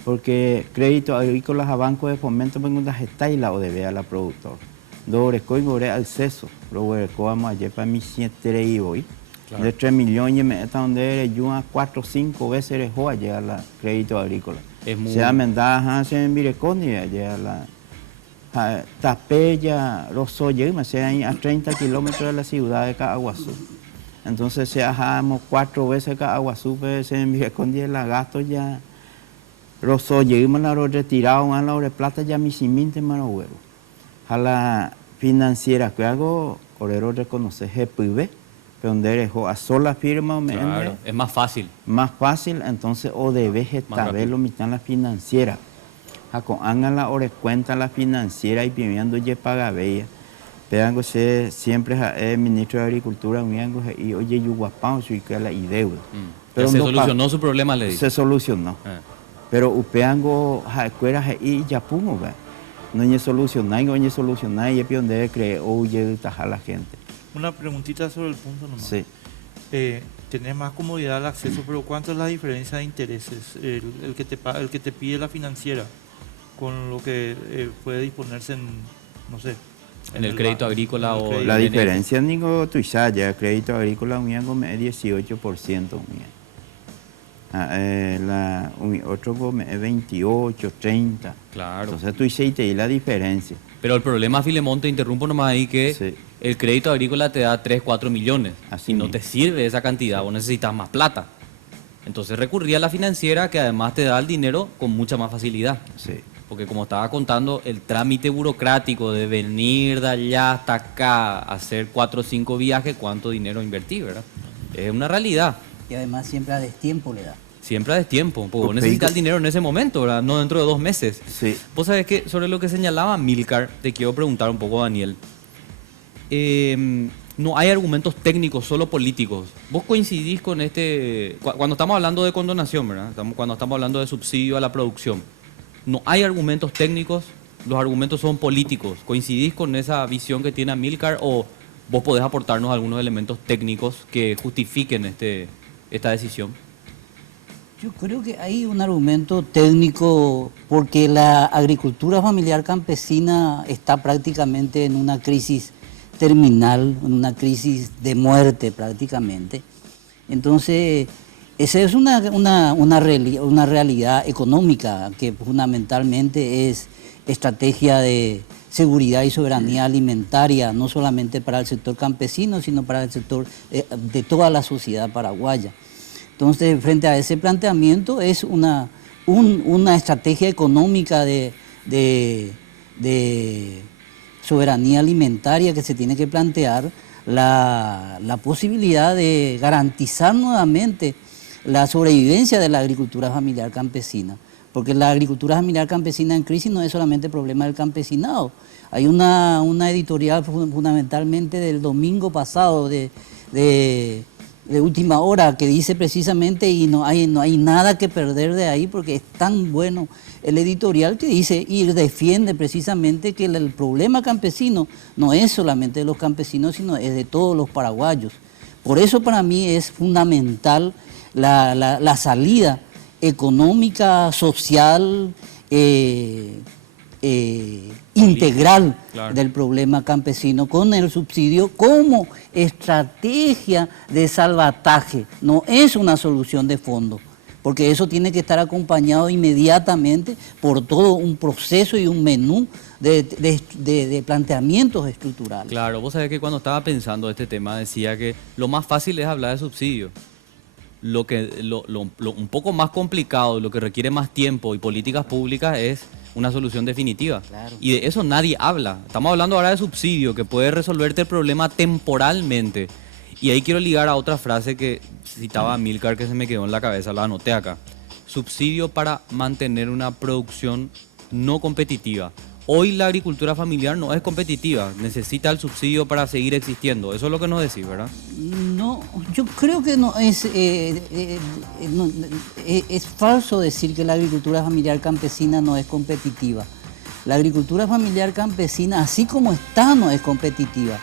porque crédito agrícolas a banco de fomento vengo de gesta y la ODB a la productora. Doreco y gore acceso, lo vamos ayer para mi 7 y hoy. De 3 millones me está donde eres yo a 4 o 5 veces eres joa llega a crédito agrícola. Es muy... Se amenaza se en Vireconi llega la Tapella, Rosoye, me sea a 30 kilómetros de la ciudad de Caaguazú. Entonces se bajamos 4 veces Caaguazú, se en Vireconi la gasto ya. Rosoye, me la retirado a la hora de plata ya mi siminte mano huevo. A la financiera que hago, orero reconoce GPV. Donde eres a sola firma claro, es más fácil. Más fácil, entonces o debes estar lo mitad en la financiera. Con hagan la hora cuenta la financiera y pidiendo ya paga bella. Pero siempre el ministro de Agricultura y oye yo guapao y que la deuda. Pero se solucionó su problema, le dice. Se solucionó. Pero upeango escuelas y ya pongo, no hay solucionar, no hay solucionar y es donde cree oye tajar la gente. Una preguntita sobre el punto nomás. Sí. Tenés más comodidad al acceso, pero ¿cuánto es la diferencia de intereses? El que te pide la financiera con lo que puede disponerse en, no sé... En el crédito agrícola o... La diferencia, digo, tu ya crédito agrícola un es 18%. Otro es 28, 30. Claro. Entonces tú hiciste ahí la diferencia. Pero el problema, Filemón, te interrumpo nomás ahí, que sí. El crédito agrícola te da 3, 4 millones. Así y no te sirve esa cantidad, vos necesitas más plata. Entonces recurrí a la financiera que además te da el dinero con mucha más facilidad. Sí. Porque como estaba contando, el trámite burocrático de venir de allá hasta acá, hacer 4 o 5 viajes, ¿cuánto dinero invertí, verdad? Es una realidad. Y además siempre a destiempo le da. Siempre a destiempo, porque vos necesitas el dinero en ese momento, ¿verdad? No dentro de 2 meses. Sí. Vos sabés que sobre lo que señalaba Milcar, te quiero preguntar un poco, Daniel. No hay argumentos técnicos, solo políticos. Vos coincidís con cuando estamos hablando de condonación, ¿verdad? Cuando estamos hablando de subsidio a la producción. No hay argumentos técnicos, los argumentos son políticos. ¿Coincidís con esa visión que tiene Milcar o vos podés aportarnos algunos elementos técnicos que justifiquen esta decisión? Yo creo que hay un argumento técnico porque la agricultura familiar campesina está prácticamente en una crisis terminal, en una crisis de muerte prácticamente. Entonces, esa es una realidad económica que fundamentalmente es estrategia de seguridad y soberanía alimentaria, no solamente para el sector campesino, sino para el sector de toda la sociedad paraguaya. Entonces, frente a ese planteamiento es una estrategia económica de soberanía alimentaria que se tiene que plantear la posibilidad de garantizar nuevamente la sobrevivencia de la agricultura familiar campesina. Porque la agricultura familiar campesina en crisis no es solamente problema del campesinado. Hay una editorial fundamentalmente del domingo pasado de última hora que dice precisamente, y no hay nada que perder de ahí porque es tan bueno el editorial que dice y defiende precisamente que el problema campesino no es solamente de los campesinos, sino es de todos los paraguayos. Por eso para mí es fundamental la salida económica, social, integral del problema campesino con el subsidio como estrategia de salvataje. No es una solución de fondo, porque eso tiene que estar acompañado inmediatamente por todo un proceso y un menú de planteamientos estructurales. Claro, vos sabés que cuando estaba pensando este tema decía que lo más fácil es hablar de subsidio. Lo un poco más complicado, lo que requiere más tiempo y políticas públicas es una solución definitiva. Claro. Y de eso nadie habla. Estamos hablando ahora de subsidio, que puede resolverte el problema temporalmente. Y ahí quiero ligar a otra frase que citaba Amílcar que se me quedó en la cabeza, la anoté acá. Subsidio para mantener una producción no competitiva. Hoy la agricultura familiar no es competitiva, necesita el subsidio para seguir existiendo. Eso es lo que nos decís, ¿verdad? No, yo creo que no es falso decir que la agricultura familiar campesina no es competitiva. La agricultura familiar campesina, así como está, no es competitiva.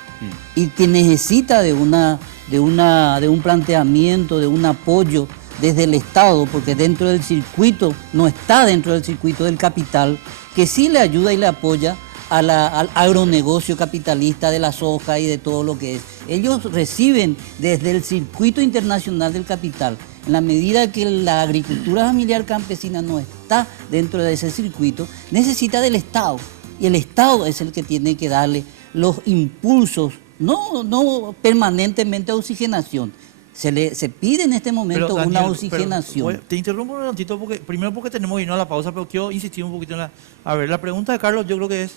Y que necesita de un planteamiento, de un apoyo desde el Estado, porque dentro del circuito, no está dentro del circuito del capital, que sí le ayuda y le apoya al agronegocio capitalista de la soja y de todo lo que es. Ellos reciben desde el circuito internacional del capital. En la medida que la agricultura familiar campesina no está dentro de ese circuito, necesita del Estado. Y el Estado es el que tiene que darle los impulsos, no permanentemente oxigenación. Se pide en este momento Pero, Daniel, una oxigenación. Te interrumpo un momentito, primero porque tenemos que irnos a la pausa, pero quiero insistir un poquito en la... A ver, la pregunta de Carlos yo creo que es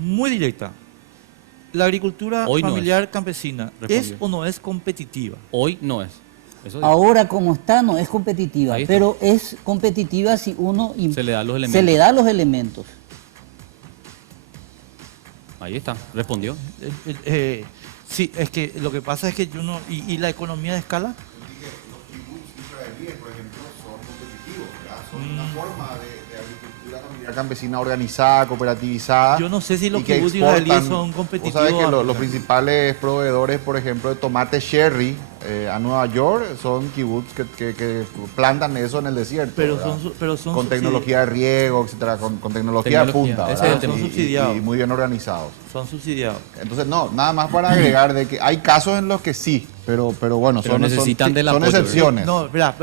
muy directa. ¿La agricultura Hoy no familiar campesina Respondió. es o no es competitiva? Hoy no es. Eso digo. Ahora como está no es competitiva, Ahí está. pero es competitiva si uno Se le da los elementos. se le da los elementos. Ahí está, respondió. Sí, es que lo que pasa es que yo no... ¿Y la economía de escala? Los kibbutz israelíes, por ejemplo, son competitivos, ¿verdad? Son una forma de agricultura familiar campesina organizada, cooperativizada. Yo no sé si los y que kibbutz exportan. israelíes son competitivos. Vos sabés que los principales proveedores, por ejemplo, de tomate cherry a Nueva York son kibbutz que plantan eso en el desierto. Pero ¿verdad? pero son con tecnología de riego, etcétera, con tecnología de punta, ese ¿verdad? es el tema. Son subsidiados. Y muy bien organizados. Son subsidiados. Entonces, no, nada más para agregar de que hay casos en los que sí, pero bueno, Pero son necesitan del apoyo, excepciones. No, mira,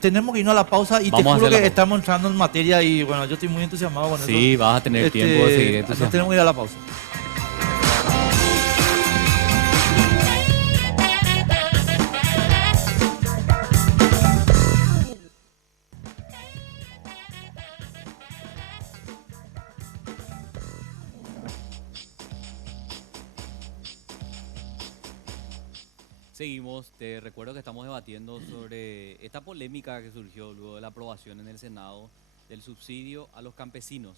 tenemos que irnos a la pausa y Vamos a te juro hacer la que pausa. estamos entrando en materia y bueno, yo estoy muy entusiasmado con eso. Sí, vas a tener tiempo de seguir Entonces entusiasmado. tenemos que ir a la pausa. Seguimos, te recuerdo que estamos debatiendo sobre esta polémica que surgió luego de la aprobación en el Senado del subsidio a los campesinos,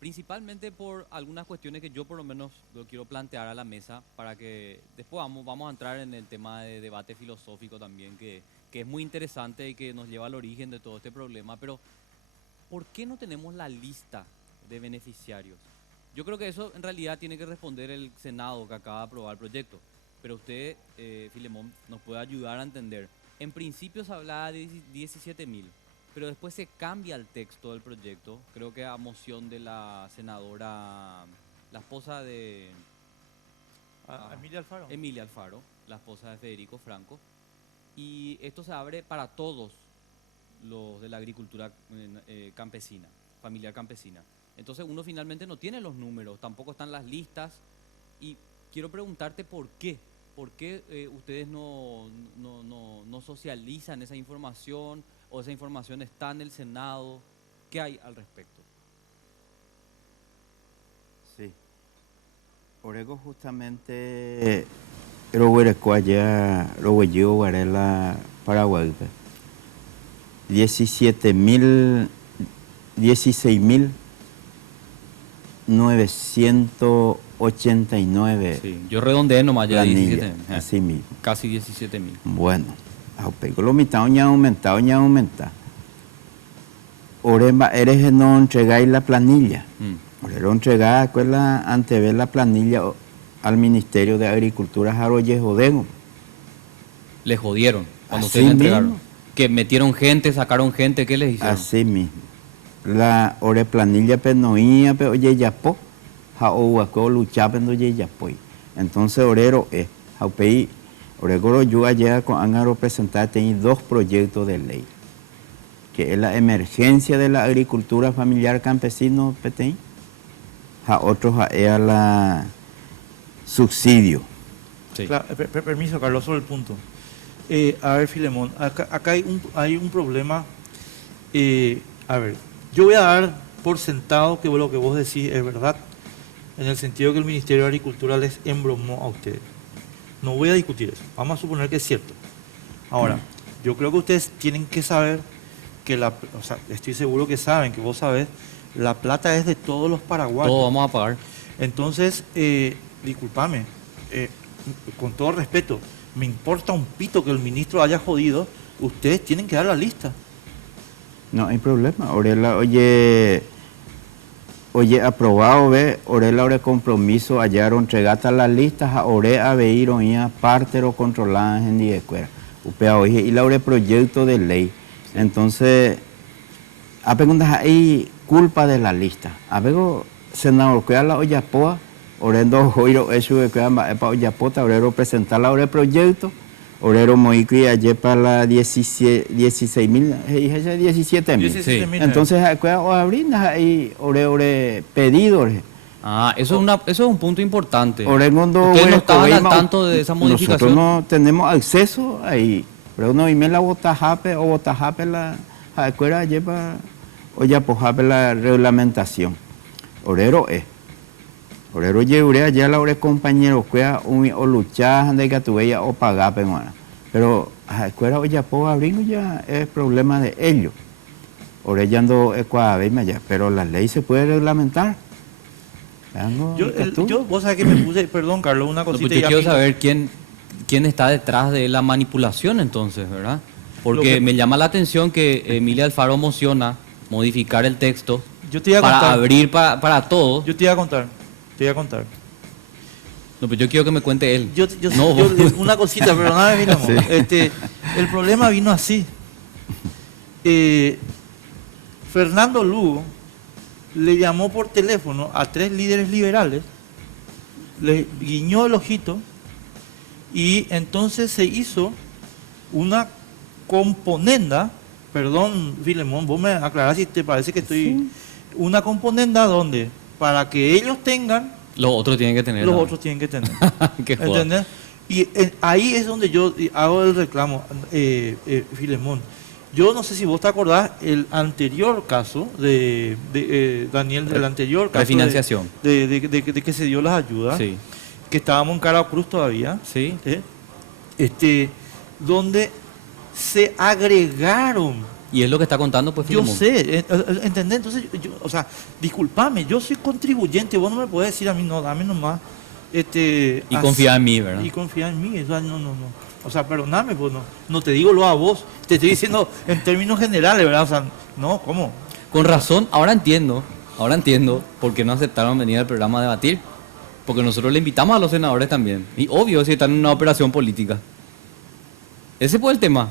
principalmente por algunas cuestiones que yo por lo menos lo quiero plantear a la mesa para que después vamos a entrar en el tema de debate filosófico también, que es muy interesante y que nos lleva al origen de todo este problema, pero ¿por qué no tenemos la lista de beneficiarios? Yo creo que eso en realidad tiene que responder el Senado que acaba de aprobar el proyecto. Pero usted, Filemón, nos puede ayudar a entender. En principio se hablaba de 17.000, pero después se cambia el texto del proyecto, creo que a moción de la senadora, la esposa de Emilia Alfaro. Emilia Alfaro, la esposa de Federico Franco. Y esto se abre para todos los de la agricultura campesina, familiar campesina. Entonces uno finalmente no tiene los números, tampoco están las listas. Y quiero preguntarte por qué. ¿Por qué ustedes no socializan esa información o esa información está en el Senado? ¿Qué hay al respecto? Sí. Orego justamente Roguereco allá, Roguello, Varela, Paraguay. 16.989. Sí, yo redondeé nomás ya planilla, 17.000. así mismo. Casi 17.000. Bueno, aupego lo mitad, ya aumenta. Oremba, eres no entregáis la planilla. Orero entregar, antes ver la planilla al Ministerio de Agricultura, Jaroye Jodengo. Le jodieron cuando Así ustedes le entregaron. mismo. Que metieron gente, sacaron gente, ¿qué les hicieron? Así mismo. La ore planilla penoía, pero oye yapo, ja o luchaba en oye yapoy. Entonces orero es, jaupei, oregoro yo ayer con Ángaro presentar tenía 2 proyectos de ley, que es la emergencia de la agricultura familiar campesino petén, ja otro ja es la subsidio. Sí. Claro, permiso, Carlos, sobre el punto. A ver, Filemón, acá hay un problema. A ver, yo voy a dar por sentado que lo que vos decís es verdad, en el sentido que el Ministerio de Agricultura les embromó a ustedes. No voy a discutir eso, vamos a suponer que es cierto. Ahora, yo creo que ustedes tienen que saber que o sea, estoy seguro que saben, que vos sabés, la plata es de todos los paraguayos. Todo vamos a pagar. Entonces, discúlpame, con todo respeto, me importa un pito que el ministro haya jodido, ustedes tienen que dar la lista. No hay problema. Orela, oye, aprobado, ve, orela, ore compromiso, hallaron entregata las listas, ore a veir, oía, partero, controlada, en de escuela. Upea, oye, y la ore proyecto de ley. Entonces, a preguntas ahí, culpa de la lista. A ver, senador, que a la olla poa, orendo, oiro, eso de que a olla pota, orero presentar la ore proyecto. Orero Moiqui ayer para la 16.000, 17.000. Sí. Entonces, abrir ahí, ore pedido. Ah, eso es un punto importante. Oregondo, ustedes no estaban al tanto de esa modificación. Nosotros no tenemos acceso ahí. Pero uno y la botajape o botajape la escuela ayer para oye pojape la reglamentación. Orero es. Orero lleure allá la ore compañero que o luchar de que tuveya o pagar pero a escuela o ya puedo abrir ya es problema de ellos. Orellando allá, pero la ley se puede reglamentar. Vos sabés que me puse, perdón Carlos, una cosita. Pues yo quiero saber quién está detrás de la manipulación entonces, ¿verdad? Porque me llama la atención que Emilia Alfaro mociona modificar el texto para abrir para todos. Yo te iba a contar. No, pero yo quiero que me cuente él. Una cosita, perdóname, mira, sí. El problema vino así. Fernando Lugo le llamó por teléfono a 3 líderes liberales, le guiñó el ojito y entonces se hizo una componenda, perdón, Filemón, vos me aclarás si te parece que estoy... Sí. Una componenda donde, para que ellos tengan... Los otros tienen que tener. Los otros tienen que tener. ¿Entendés? Y ahí es donde yo hago el reclamo, Filemón. Yo no sé si vos te acordás el anterior caso de Daniel, del anterior caso refinanciación. De que se dio las ayudas, sí. Que estábamos en Cara Cruz todavía, sí. Donde se agregaron. Y es lo que está contando, pues, Filemón. Yo sé, ¿entendés? Entonces, o sea, discúlpame, yo soy contribuyente, vos no me podés decir a mí, no, dame nomás. Y confía en mí, ¿verdad? Y confía en mí, o sea, no. O sea, perdóname, pues no te digo lo a vos, te estoy diciendo en términos generales, ¿verdad? O sea, no, ¿cómo? Con razón, ahora entiendo por qué no aceptaron venir al programa a debatir. Porque nosotros le invitamos a los senadores también. Y obvio, si están en una operación política. Ese fue el tema.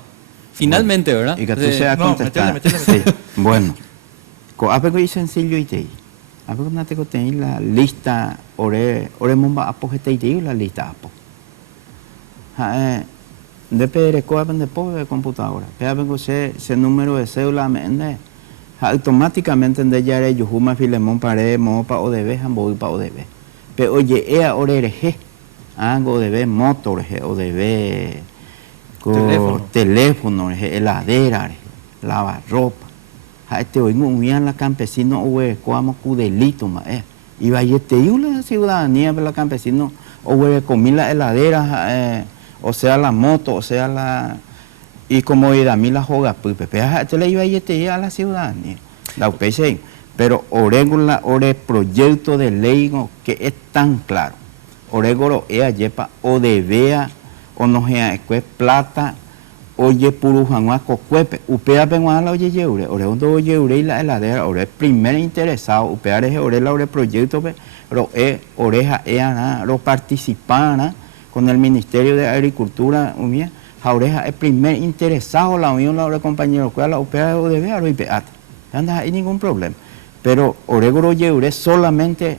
Finalmente, bueno, ¿verdad? Y que tú seas contestar. Métele. Sí. Bueno, apego y sencillo y te. Apego no te tengo la lista, ore momba apo la lista apo. de perecoa de pobre computadora. Pero ese número de cédula automáticamente de ya era Yujuma Filemón Paredes, Mopa ODB, Hamboy para ODB. Pero oye, ea ORG, ODB motor, ODB teléfono, heladera, lavarropa. Este hoy muy bien la campesino o como cudelito más. Y vaya la ciudadanía de la campesino o comí la heladera, o sea la moto, o sea la y como ir a mí la joga pues te le iba a la ciudadanía la UPC, pero oregula ore proyecto de ley que es tan claro oregoro yepa o debea o no sea plata oye purujanua cocuepe upea penguan la oye yeure ore ondo oye yeure y la heladera ore primer interesado upea ore la ore proyecto pero oreja ana ro participana con el Ministerio de Agricultura umia Jaureja es primer interesado la unión la compañero que la opera o debe a IPAT. No hay ningún problema. Pero Oregoro Yeure solamente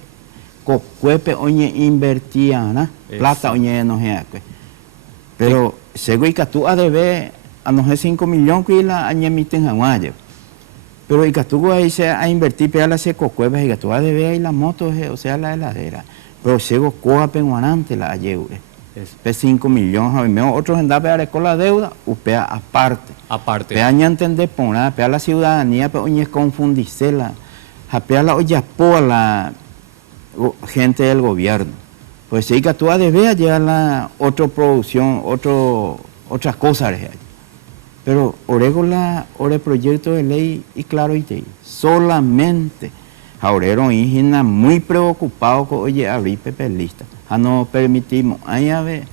cocuepe oñe invertía plata oñe no es. Pero según que tú a debe a no 5 millones que la añemiten a pero y que tú ahí se a invertir para la se cocuepe y que tú a debe ahí la moto o sea la heladera. Pero según coa penguanante la Yeure. Pe 5 millones, otros en dar con la deuda, upea aparte. Pea ni entender por nada, pea la ciudadanía, pero oye confundirse la, pea la oye por la gente del gobierno. Pues sí que tú a deber llegar la otra producción, otras cosas. Pero oregola, ore proyecto de ley y claro y te solamente Jaurero indígena muy preocupado con oye abrir pepelista. No permitimos, ahí a ver,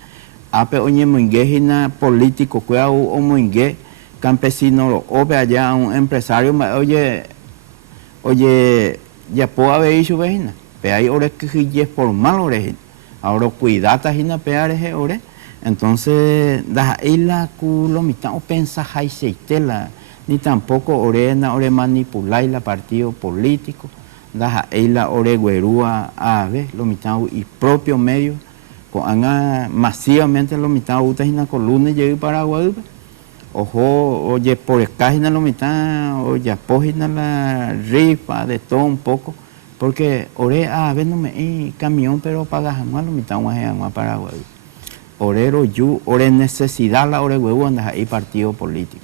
oye moingejina político, cuidado o moingue campesino, o ve allá un empresario, oye, ya puedo haber hecho vejina, pero hay horas que es formal oreja, ahora cuidata jina peareje ore, entonces, da ahí la culo mitad o pensa jaiseitela, ni tampoco orena, ore manipular la partido político. Da la oreguerúa a ver lo mitad y propio medio con masivamente lo mitad utas en la columna y Paraguay ojo oye por escágina lo mitad o ya pogina la rifa de todo un poco porque ore a ver no me camión pero pagas jamás lo mitad a Paraguay orero yu ore necesidad la oreguerúa anda ahí partido político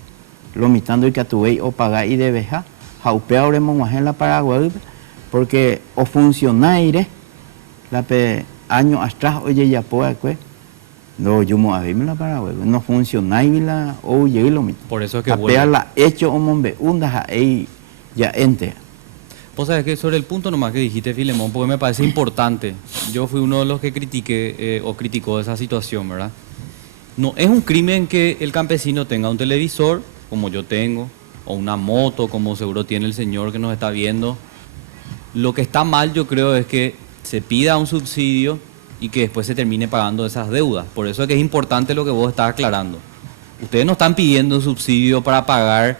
lo mitad y que tuve o pagar y debe jaupea ore en la Paraguay porque o funcionaire la años atrás oye ya puede no yo me avime la Paraguay no funcionaire la oye lo mismo por eso es que vuelve la hecho o mombe undas ahí ya ente vos sabés que sobre el punto nomás que dijiste Filemón porque me parece importante yo fui uno de los que critiqué o criticó esa situación verdad no es un crimen que el campesino tenga un televisor como yo tengo o una moto como seguro tiene el señor que nos está viendo. Lo que está mal yo creo es que se pida un subsidio y que después se termine pagando esas deudas. Por eso es que es importante lo que vos estás aclarando. Ustedes no están pidiendo un subsidio para pagar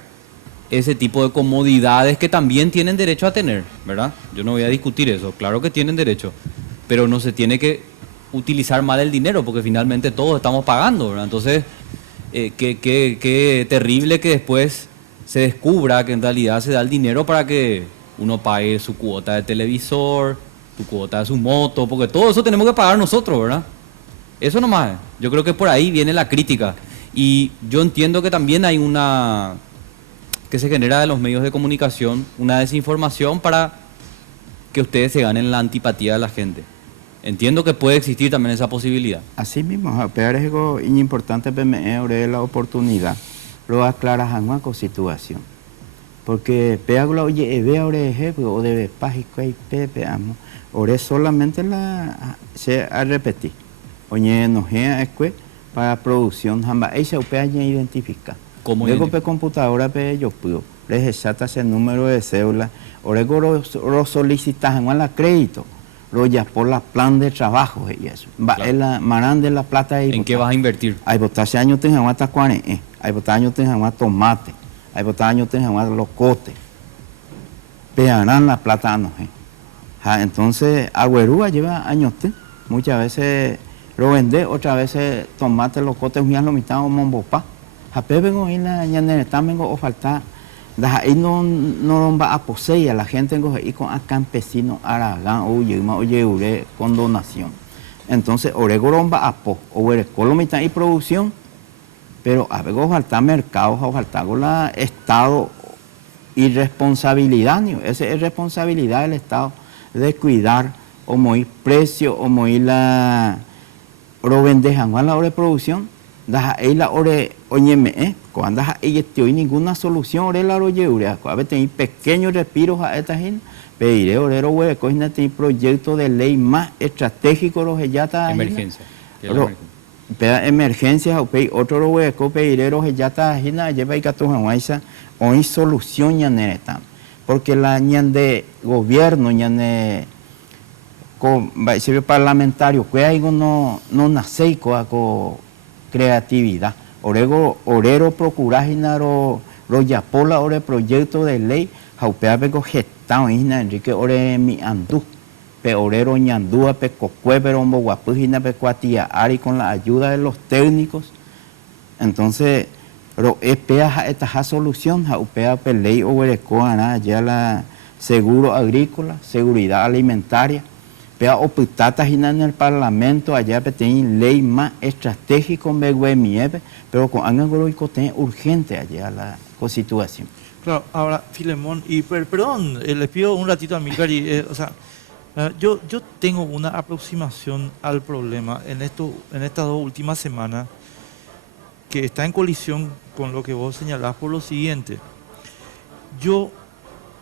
ese tipo de comodidades que también tienen derecho a tener, ¿verdad? Yo no voy a discutir eso, claro que tienen derecho, pero no se tiene que utilizar mal el dinero porque finalmente todos estamos pagando, ¿verdad? Entonces, qué terrible que después se descubra que en realidad se da el dinero para que uno pague su cuota de televisor, su cuota de su moto, porque todo eso tenemos que pagar nosotros, ¿verdad? Eso nomás. Yo creo que por ahí viene la crítica. Y yo entiendo que también hay que se genera de los medios de comunicación, una desinformación para que ustedes se ganen la antipatía de la gente. Entiendo que puede existir también esa posibilidad. Así mismo, pero es algo importante para la oportunidad, lo aclaras en una situación. Porque peagla oye vea ore ejemplo o debe págico y pepe amo ore solamente la se a repetir oye no es para producción jamba esa upea ya identifica como luego pe computadora pe yo puedo les exacta ese número de cédula ore lo solicitas en la crédito lo ya por la plan de trabajo y eso va claro. La maran de la plata ¿en qué vas a invertir? Hay botarse años tengan hasta 40 hay botar años tengan tomate hay botaños tengan los cotes, pegarán la plata no entonces Agüerúa lleva años muchas veces Pero vende otra vez tomate, locote, un lo mitad o mombopa. Hape vengo y la ñanereta vengo o falta. Ahí no va a poseer a la gente y con a campesino aragán o yema o yeure con donación. Entonces, oregón va a po, o lo mitad y producción, pero a veces falta mercado, o falta la Estado y responsabilidad, esa es responsabilidad del Estado de cuidar o muy precio o muy la vendejan a la hora de producción, ahí la hora oñeme, cuando ahí estoy ninguna solución, hora la hora yeure, a veces hay pequeños respiros a esta gente. Pediré orero hueco es un proyecto de ley más estratégico los ya está Emergencia. Emergencias o otro hueco pediré los ya está lleva y catujahuaiza hoy solución ya neta porque la ñan de gobierno ñan de con parlamentario que hay no nace con creatividad orero procurar ro yapola ore proyecto de ley jaupea pego gestão ina Enrique ore mi andú pe orero ñandúa pe cocue pero guapujina pe cuatia ari con la ayuda de los técnicos. Entonces pero espea esta solución jaupea pe ley oberecoana ya la seguro agrícola, seguridad alimentaria, pea oputata en el parlamento allá pe tiene ley más estratégico en mieve, pero con angolo y coten urgente allá la situación. Claro, ahora, Filemón, y perdón, les pido un ratito a Milcar, yo tengo una aproximación al problema en estas 2 últimas semanas que está en colisión con lo que vos señalás por lo siguiente. Yo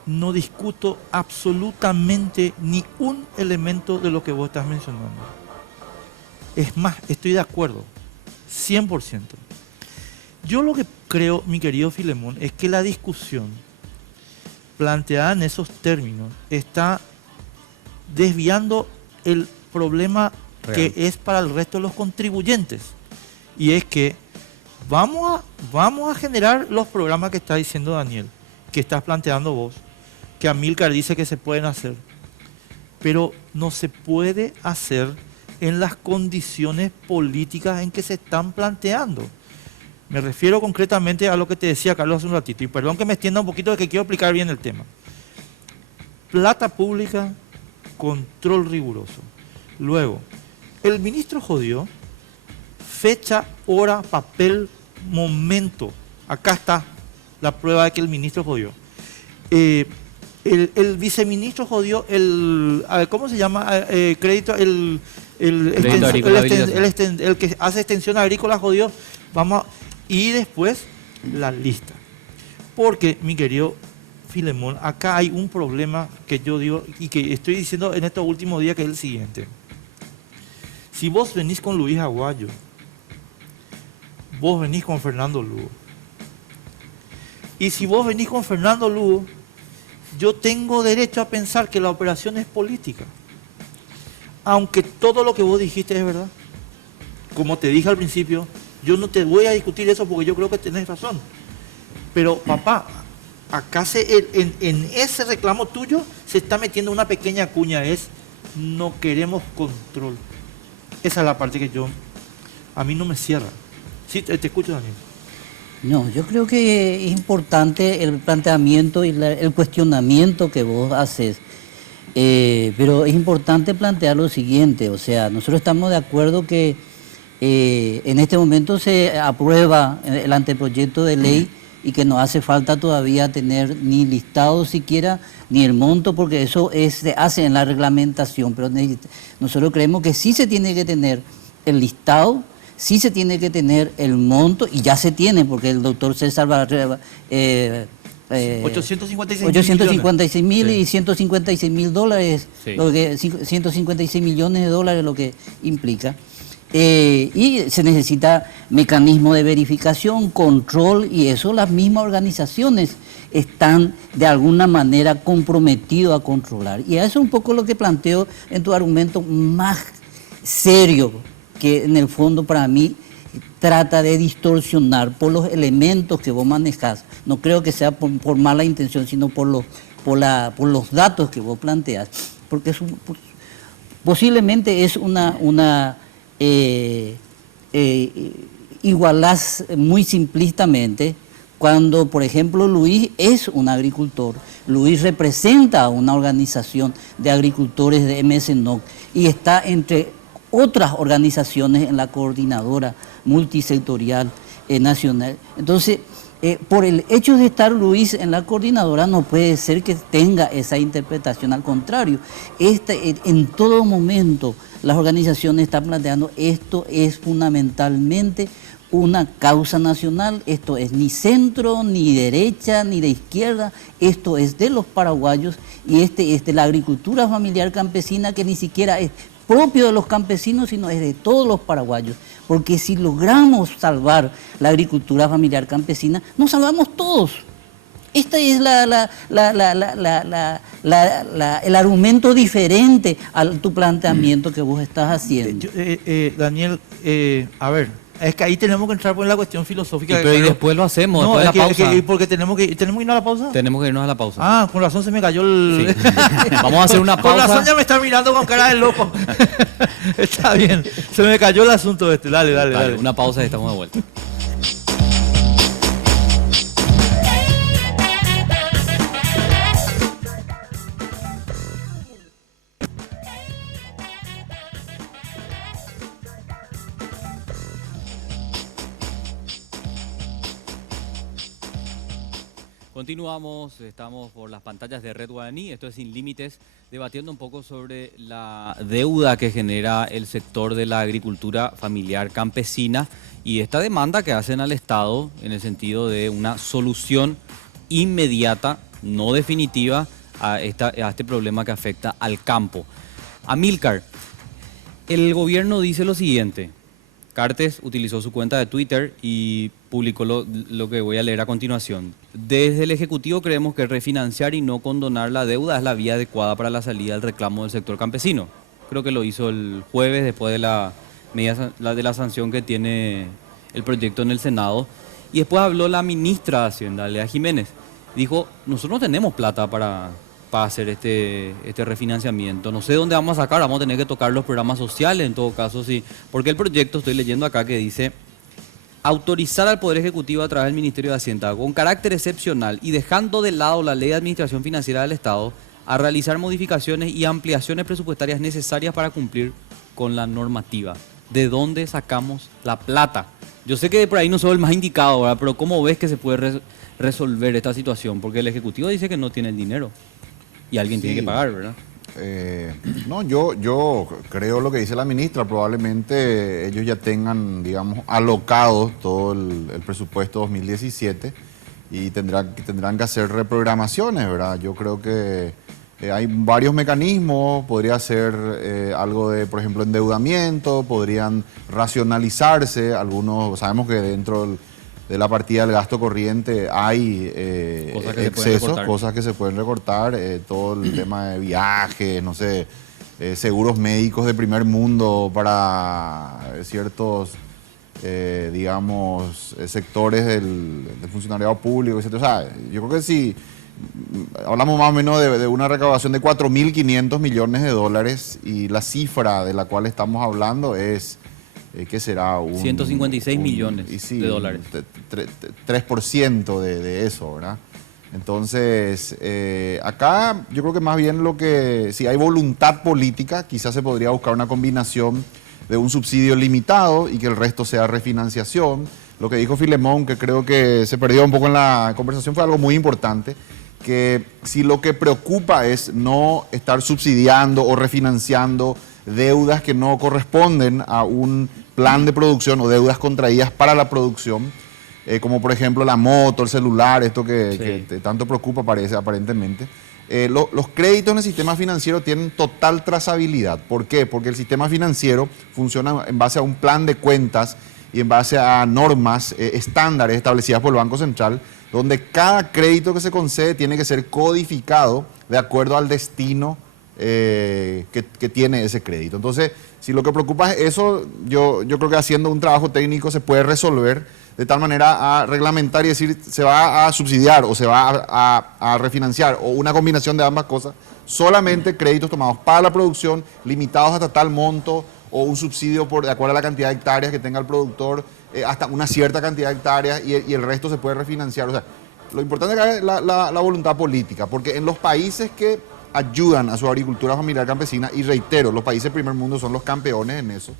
no discuto absolutamente ni un elemento de lo que vos estás mencionando. Es más, estoy de acuerdo, 100%. Yo lo que creo, mi querido Filemón, es que la discusión planteada en esos términos está desviando el problema real que es para el resto de los contribuyentes. Y es que vamos a generar los programas que está diciendo Daniel, que estás planteando vos, que Amílcar dice que se pueden hacer. Pero no se puede hacer en las condiciones políticas en que se están planteando. Me refiero concretamente a lo que te decía Carlos hace un ratito, y perdón que me extienda un poquito, de que quiero explicar bien el tema. Plata pública, control riguroso. Luego, el ministro jodió, fecha, hora, papel, momento. Acá está la prueba de que el ministro jodió. El viceministro jodió ¿cómo se llama? Crédito, el que hace extensión agrícola jodió. Y después la lista. Porque, mi querido Filemón, acá hay un problema que yo digo y que estoy diciendo en estos últimos días, que es el siguiente. Si vos venís con Luis Aguayo, vos venís con Fernando Lugo. Y si vos venís con Fernando Lugo, yo tengo derecho a pensar que la operación es política. Aunque todo lo que vos dijiste es verdad. Como te dije al principio, yo no te voy a discutir eso porque yo creo que tenés razón. Pero, papá, acá en ese reclamo tuyo se está metiendo una pequeña cuña, es no queremos control. Esa es la parte que a mí no me cierra. Sí, te escucho, Daniel. No, yo creo que es importante el planteamiento y el cuestionamiento que vos haces. Pero es importante plantear lo siguiente, o sea, nosotros estamos de acuerdo que en este momento se aprueba el anteproyecto de ley y que no hace falta todavía tener ni listado siquiera, ni el monto, porque eso se hace en la reglamentación, pero nosotros creemos que sí se tiene que tener el listado, sí se tiene que tener el monto, y ya se tiene, porque el doctor César 856 mil Sí. y 156 mil dólares, Sí. 156 millones de dólares lo que implica. Y se necesita mecanismo de verificación, control, y eso las mismas organizaciones están de alguna manera comprometidos a controlar. Y eso es un poco lo que planteo en tu argumento más serio, que en el fondo para mí trata de distorsionar por los elementos que vos manejás. No creo que sea por mala intención, sino por los posiblemente es una igualás muy simplistamente cuando, por ejemplo, Luis es un agricultor. Luis representa a una organización de agricultores de MSNOC y está entre otras organizaciones en la coordinadora multisectorial nacional. Entonces, por el hecho de estar Luis en la coordinadora no puede ser que tenga esa interpretación, al contrario, en todo momento las organizaciones están planteando esto es fundamentalmente una causa nacional, esto es ni centro, ni derecha, ni de izquierda, esto es de los paraguayos y es de la agricultura familiar campesina que ni siquiera es propio de los campesinos, sino es de todos los paraguayos. Porque si logramos salvar la agricultura familiar campesina, nos salvamos todos. Este es el argumento diferente a tu planteamiento que vos estás haciendo. Daniel, a ver, es que ahí tenemos que entrar por la cuestión filosófica. Pero y después lo hacemos, no, después de la pausa. porque tenemos que irnos a la pausa. Tenemos que irnos a la pausa. Ah, con razón se me cayó el... Sí. Vamos a hacer una pausa. Con razón ya me está mirando con cara de loco. Está bien, se me cayó el asunto este. Dale. Una pausa y estamos de vuelta. Continuamos, estamos por las pantallas de Red Guaraní, esto es Sin Límites, debatiendo un poco sobre la deuda que genera el sector de la agricultura familiar campesina y esta demanda que hacen al Estado en el sentido de una solución inmediata, no definitiva, a este problema que afecta al campo. Amílcar, el gobierno dice lo siguiente. Cartes utilizó su cuenta de Twitter y publicó lo que voy a leer a continuación. Desde el Ejecutivo creemos que refinanciar y no condonar la deuda es la vía adecuada para la salida del reclamo del sector campesino. Creo que lo hizo el jueves después de la sanción que tiene el proyecto en el Senado. Y después habló la ministra de Hacienda, Lea Jiménez. Dijo, nosotros no tenemos plata para hacer este refinanciamiento. No sé dónde vamos a sacar, vamos a tener que tocar los programas sociales en todo caso, sí. Porque el proyecto, estoy leyendo acá, que dice autorizar al Poder Ejecutivo a través del Ministerio de Hacienda con carácter excepcional y dejando de lado la Ley de Administración Financiera del Estado a realizar modificaciones y ampliaciones presupuestarias necesarias para cumplir con la normativa. ¿De dónde sacamos la plata? Yo sé que por ahí no soy el más indicado, ¿verdad? Pero ¿cómo ves que se puede resolver esta situación? Porque el Ejecutivo dice que no tiene el dinero. Y alguien tiene que pagar, ¿verdad? No, yo creo lo que dice la ministra. Probablemente ellos ya tengan, digamos, alocado todo el presupuesto 2017 y tendrán que hacer reprogramaciones, ¿verdad? Yo creo que hay varios mecanismos. Podría ser algo de, por ejemplo, endeudamiento, podrían racionalizarse algunos. Sabemos que dentro de la partida del gasto corriente hay excesos, cosas que se pueden recortar, todo el tema de viajes, no sé, seguros médicos de primer mundo para ciertos, digamos, sectores del funcionariado público, etc. O sea, yo creo que si hablamos más o menos de una recaudación de 4.500 millones de dólares y la cifra de la cual estamos hablando es... ¿qué será? 156 millones de dólares. 3% de eso, ¿verdad? Entonces, acá yo creo que más bien si hay voluntad política, quizás se podría buscar una combinación de un subsidio limitado y que el resto sea refinanciación. Lo que dijo Filemón, que creo que se perdió un poco en la conversación, fue algo muy importante, que si lo que preocupa es no estar subsidiando o refinanciando deudas que no corresponden a un plan de producción o deudas contraídas para la producción, como por ejemplo la moto, el celular, esto que tanto preocupa aparentemente. Los créditos en el sistema financiero tienen total trazabilidad. ¿Por qué? Porque el sistema financiero funciona en base a un plan de cuentas y en base a normas estándares establecidas por el Banco Central, donde cada crédito que se concede tiene que ser codificado de acuerdo al destino que tiene ese crédito. Entonces, si lo que preocupa es eso, yo creo que haciendo un trabajo técnico se puede resolver de tal manera a reglamentar y decir se va a subsidiar o se va a refinanciar o una combinación de ambas cosas, solamente créditos tomados para la producción, limitados hasta tal monto o un subsidio de acuerdo a la cantidad de hectáreas que tenga el productor, hasta una cierta cantidad de hectáreas y el resto se puede refinanciar. O sea, lo importante acá es la voluntad política, porque en los países que ayudan a su agricultura familiar campesina, y reitero, los países del primer mundo son los campeones en eso,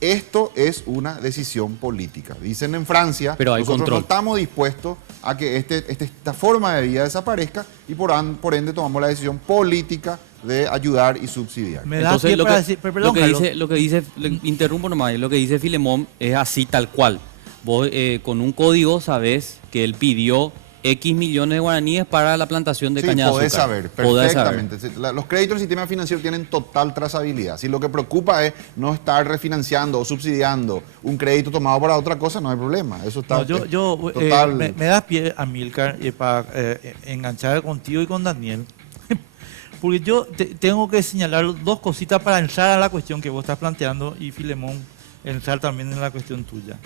esto es una decisión política. Dicen en Francia, pero hay nosotros control. no estamos dispuestos a que esta forma de vida desaparezca y por ende tomamos la decisión política de ayudar y subsidiar. Me da Entonces, pie lo para que, decir, pero lo perdón, que Carlos. dice, lo que dice, interrumpo nomás, lo que dice Filemón es así tal cual. Vos con un código sabés que él pidió X millones de guaraníes para la plantación de caña de azúcar. Podés saber, perfectamente. Los créditos del sistema financiero tienen total trazabilidad. Si lo que preocupa es no estar refinanciando o subsidiando un crédito tomado para otra cosa, no hay problema. Eso está No, me das pie, Amílcar, para enganchar contigo y con Daniel. Porque yo tengo que señalar dos cositas para entrar a la cuestión que vos estás planteando y Filemón entrar también en la cuestión tuya.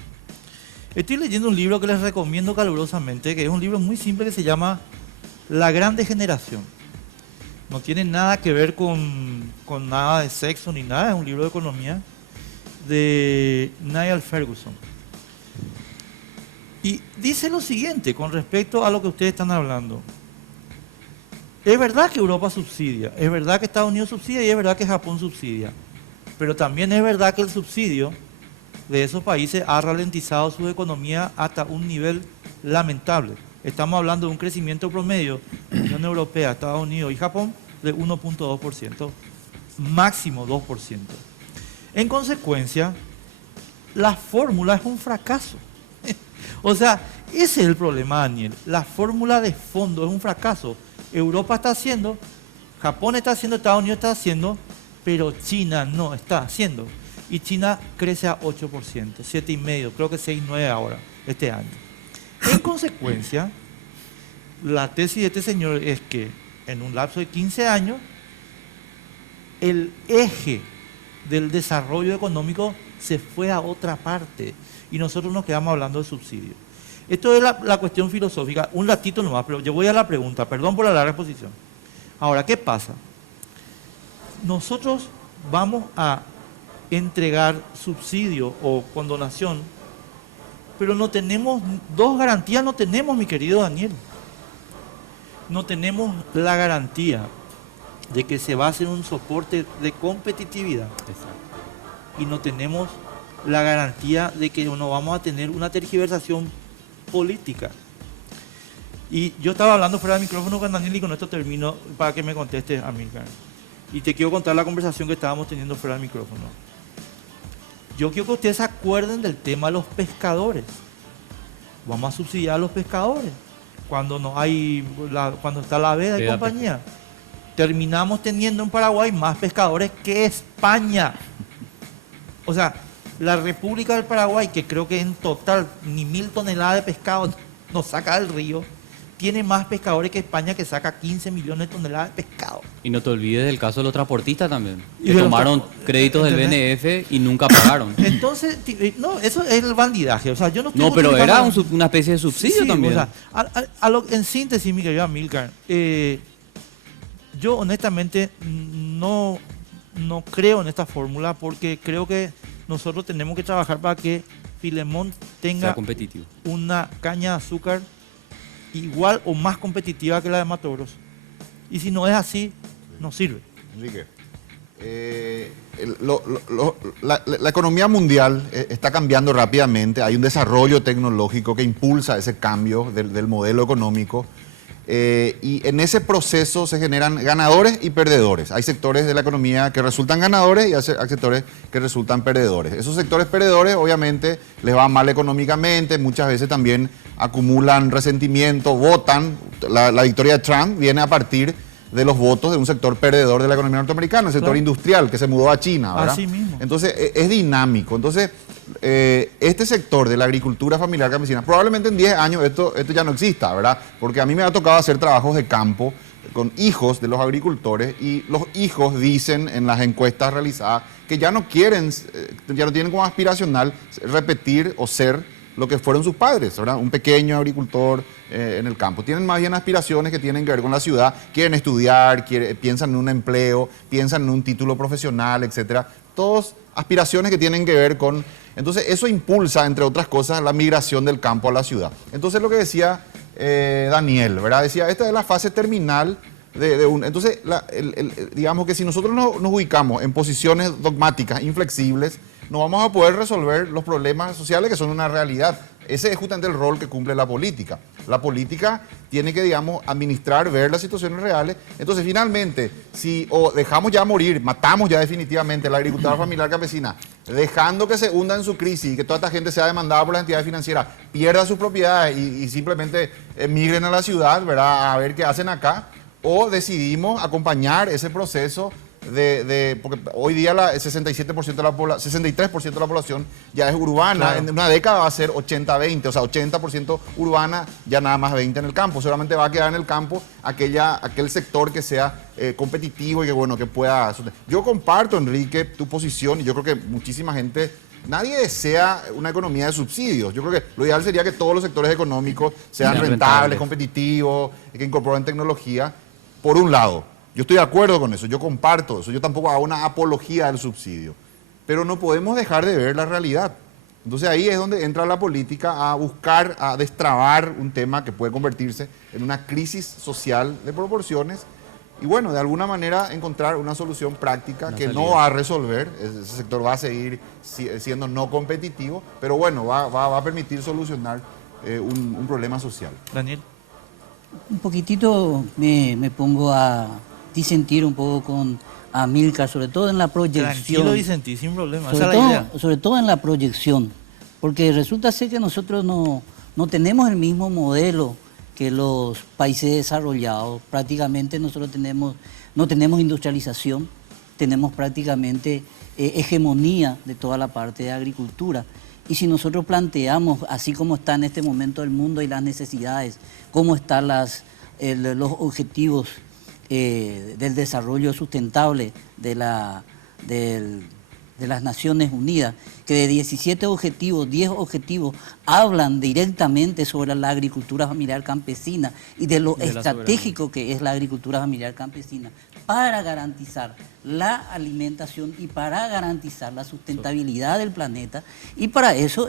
Estoy leyendo un libro que les recomiendo calurosamente, que es un libro muy simple que se llama La Gran Degeneración. No tiene nada que ver con nada de sexo ni nada, es un libro de economía de Niall Ferguson. Y dice lo siguiente con respecto a lo que ustedes están hablando. Es verdad que Europa subsidia, es verdad que Estados Unidos subsidia y es verdad que Japón subsidia. Pero también es verdad que el subsidio de esos países ha ralentizado su economía hasta un nivel lamentable. Estamos hablando de un crecimiento promedio de la Unión Europea, Estados Unidos y Japón de 1.2%, máximo 2%. En consecuencia, la fórmula es un fracaso. O sea, ese es el problema, Daniel. La fórmula de fondo es un fracaso. Europa está haciendo, Japón está haciendo, Estados Unidos está haciendo, pero China no está haciendo. Y China crece a 8%, 7,5%, creo que 6,9% ahora, este año. En consecuencia, la tesis de este señor es que en un lapso de 15 años, el eje del desarrollo económico se fue a otra parte y nosotros nos quedamos hablando de subsidios. Esto es la cuestión filosófica, un ratito nomás, pero yo voy a la pregunta, perdón por la larga exposición. Ahora, ¿qué pasa? Nosotros vamos a entregar subsidio o condonación, pero no tenemos, dos garantías no tenemos, mi querido Daniel. No tenemos la garantía de que se va a hacer un soporte de competitividad. Y no tenemos la garantía de que no vamos a tener una tergiversación política. Y yo estaba hablando fuera del micrófono con Daniel y con esto termino para que me contestes, Amílcar. Y te quiero contar la conversación que estábamos teniendo fuera del micrófono. Yo quiero que ustedes se acuerden del tema de los pescadores. Vamos a subsidiar a los pescadores. Cuando no hay, cuando está la veda y compañía. Terminamos teniendo en Paraguay más pescadores que España. O sea, la República del Paraguay, que creo que en total ni 1.000 toneladas de pescado nos saca del río, tiene más pescadores que España, que saca 15 millones de toneladas de pescado. Y no te olvides del caso de los transportistas también, Y que de los tomaron créditos del ¿entendés? BNF y nunca pagaron. Entonces, no, eso es el bandidaje. O sea, yo no estoy No, pero justificando- era una especie de subsidio Sí, también. o sea, en síntesis, mi querido Amílcar, yo honestamente no creo en esta fórmula porque creo que nosotros tenemos que trabajar para que Filemón sea tenga competitivo. una caña de azúcar igual o más competitiva que la de Mato Grosso. Y si no es así, no sirve. Enrique, la economía mundial está cambiando rápidamente, hay un desarrollo tecnológico que impulsa ese cambio del modelo económico y en ese proceso se generan ganadores y perdedores. Hay sectores de la economía que resultan ganadores y hay sectores que resultan perdedores. Esos sectores perdedores obviamente les va mal económicamente, muchas veces también acumulan resentimiento, votan. La victoria de Trump viene a partir de los votos de un sector perdedor de la economía norteamericana, el sector Claro. industrial que se mudó a China, ¿verdad? Así mismo. Entonces es dinámico. Entonces este sector de la agricultura familiar campesina, probablemente en 10 años esto ya no exista, ¿verdad? Porque a mí me ha tocado hacer trabajos de campo con hijos de los agricultores y los hijos dicen en las encuestas realizadas que ya no quieren, ya no tienen como aspiracional repetir o ser lo que fueron sus padres, ¿verdad? Un pequeño agricultor en el campo. Tienen más bien aspiraciones que tienen que ver con la ciudad, quieren estudiar, piensan en un empleo, piensan en un título profesional, etcétera. todos aspiraciones que tienen que ver con... Entonces eso impulsa, entre otras cosas, la migración del campo a la ciudad. Entonces lo que decía Daniel, ¿verdad? Decía, esta es la fase terminal de un... Entonces, digamos que si nosotros nos ubicamos en posiciones dogmáticas, inflexibles, no vamos a poder resolver los problemas sociales que son una realidad. Ese es justamente el rol que cumple la política. La política tiene que, digamos, administrar, ver las situaciones reales. Entonces, finalmente, si o dejamos ya morir, matamos ya definitivamente la agricultura familiar campesina, dejando que se hunda en su crisis y que toda esta gente sea demandada por las entidades financieras, pierda sus propiedades y simplemente emigren a la ciudad, ¿verdad?, a ver qué hacen acá, o decidimos acompañar ese proceso porque hoy día el 67% de la 63% de la población ya es urbana. Claro. En una década va a ser 80-20, o sea, 80% urbana, ya nada más 20 en el campo. Seguramente va a quedar en el campo aquel sector que sea competitivo y que, bueno, que pueda... Yo comparto, Enrique, tu posición, y yo creo que muchísima gente... Nadie desea una economía de subsidios. Yo creo que lo ideal sería que todos los sectores económicos sean rentables, competitivos, que incorporen tecnología, por un lado. Yo estoy de acuerdo con eso, yo comparto eso, yo tampoco hago una apología del subsidio, pero no podemos dejar de ver la realidad. Entonces ahí es donde entra la política a buscar, a destrabar un tema que puede convertirse en una crisis social de proporciones y bueno, de alguna manera encontrar una solución práctica que no va a resolver, ese sector va a seguir siendo no competitivo, pero bueno, va a permitir solucionar un problema social. Daniel. Un poquitito me pongo a disentir un poco con Amílcar, sobre todo en la proyección. Tranquilo, disentí, sin problema. Sobre todo en la proyección, porque resulta ser que nosotros no tenemos el mismo modelo que los países desarrollados. Prácticamente nosotros no tenemos industrialización, tenemos prácticamente hegemonía de toda la parte de agricultura. Y si nosotros planteamos, así como está en este momento el mundo y las necesidades, cómo están los objetivos del desarrollo sustentable de las Naciones Unidas, que de 17 objetivos, 10 objetivos hablan directamente sobre la agricultura familiar campesina y de lo estratégico que es la agricultura familiar campesina para garantizar la alimentación y para garantizar la sustentabilidad del planeta, y para eso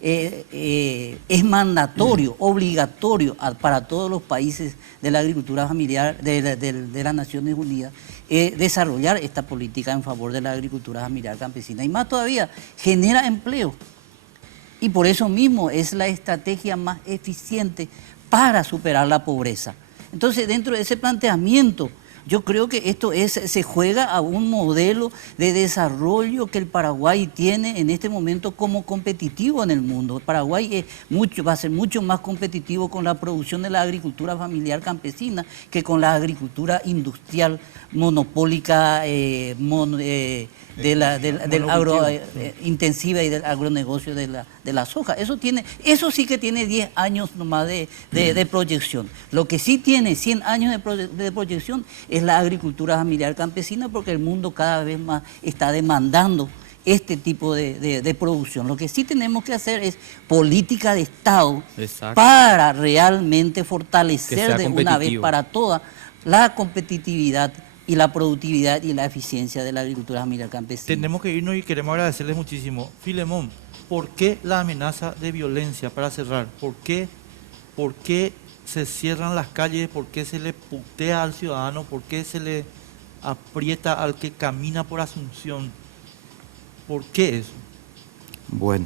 es mandatorio, obligatorio para todos los países de la agricultura familiar de las Naciones Unidas desarrollar esta política en favor de la agricultura familiar campesina, y más todavía genera empleo, y por eso mismo es la estrategia más eficiente para superar la pobreza. Entonces, dentro de ese planteamiento, yo creo que esto se juega a un modelo de desarrollo que el Paraguay tiene en este momento como competitivo en el mundo. El Paraguay va a ser mucho más competitivo con la producción de la agricultura familiar campesina que con la agricultura industrial monopólica intensiva y del agronegocio de la soja. Eso sí que tiene 10 años nomás de proyección. Lo que sí tiene 100 años de proyección es la agricultura familiar campesina, porque el mundo cada vez más está demandando este tipo de producción. Lo que sí tenemos que hacer es política de Estado. Exacto. Para realmente fortalecer de una vez para todas la competitividad y la productividad y la eficiencia de la agricultura familiar campesina. Tenemos que irnos y queremos agradecerles muchísimo. Filemón, ¿por qué la amenaza de violencia, para cerrar? ¿Por qué se cierran las calles? ¿Por qué se le putea al ciudadano? ¿Por qué se le aprieta al que camina por Asunción? ¿Por qué eso? Bueno,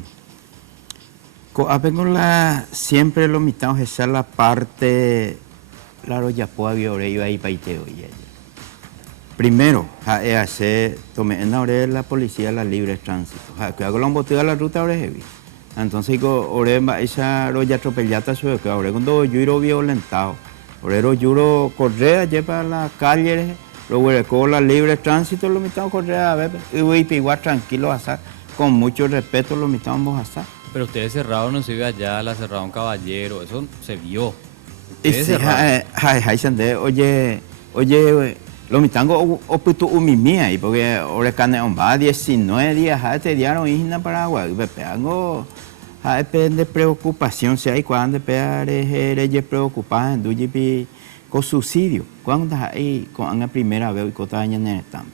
siempre lo mitad es la parte, claro, ya puedo iba y paiteo. Primero, tomé en la policía la libre tránsito. Que hago la embotida la ruta ahora heavy. Entonces, ahora esa roya atropellata sube, que ahora cuando yo iro violentado, ahora yo correr allá para la calle, luego con la libre tránsito, lo mitad correr a ver, y voy igual tranquilo a hacer, con mucho respeto lo mitad vamos a hacer. Pero ustedes cerraron, no se ve allá, la cerraron Caballero, eso se vio. Oye, lo mitango oputo umimia y porque ahora cane omba 19 días te dieron isna Paraguay, pegango de preocupación si hay cuando peare preocupadas en dujipi con subsidio, cuando hay con la primera vez y cotaña en el tambo.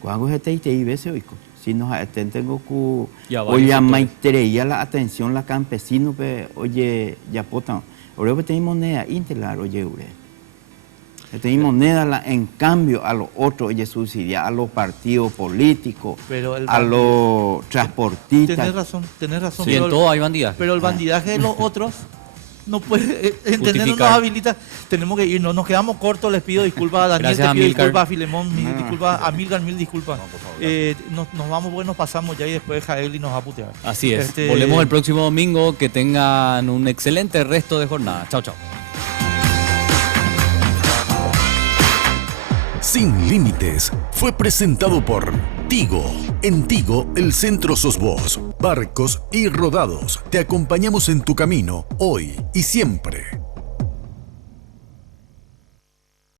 Cuando este y veces campesinos tengo que Ya, oye varios maestría la atención la campesino pe oye ya pota ahora tenemos moneda íntegra oye tenemos moneda en cambio a los otros oye subsidiar a los partidos políticos Pero a los transportistas. Tenés razón. Sí, en todo hay bandidaje. Pero el bandidaje de los otros no puede, ¿entendés? No nos Justificar. habilita. Tenemos que irnos, nos quedamos cortos, les pido disculpas a Daniel, Gracias, te pido Amílcar. disculpas a Filemón, disculpas a Milgar, mil disculpas. Nos vamos porque nos pasamos ya y después Jaeli nos va a putear. Así es. Volvemos el próximo domingo. Que tengan un excelente resto de jornada. Chao, chao. Sin Límites fue presentado por Tigo. En Tigo, el centro sos vos. Barcos y rodados. Te acompañamos en tu camino, hoy y siempre.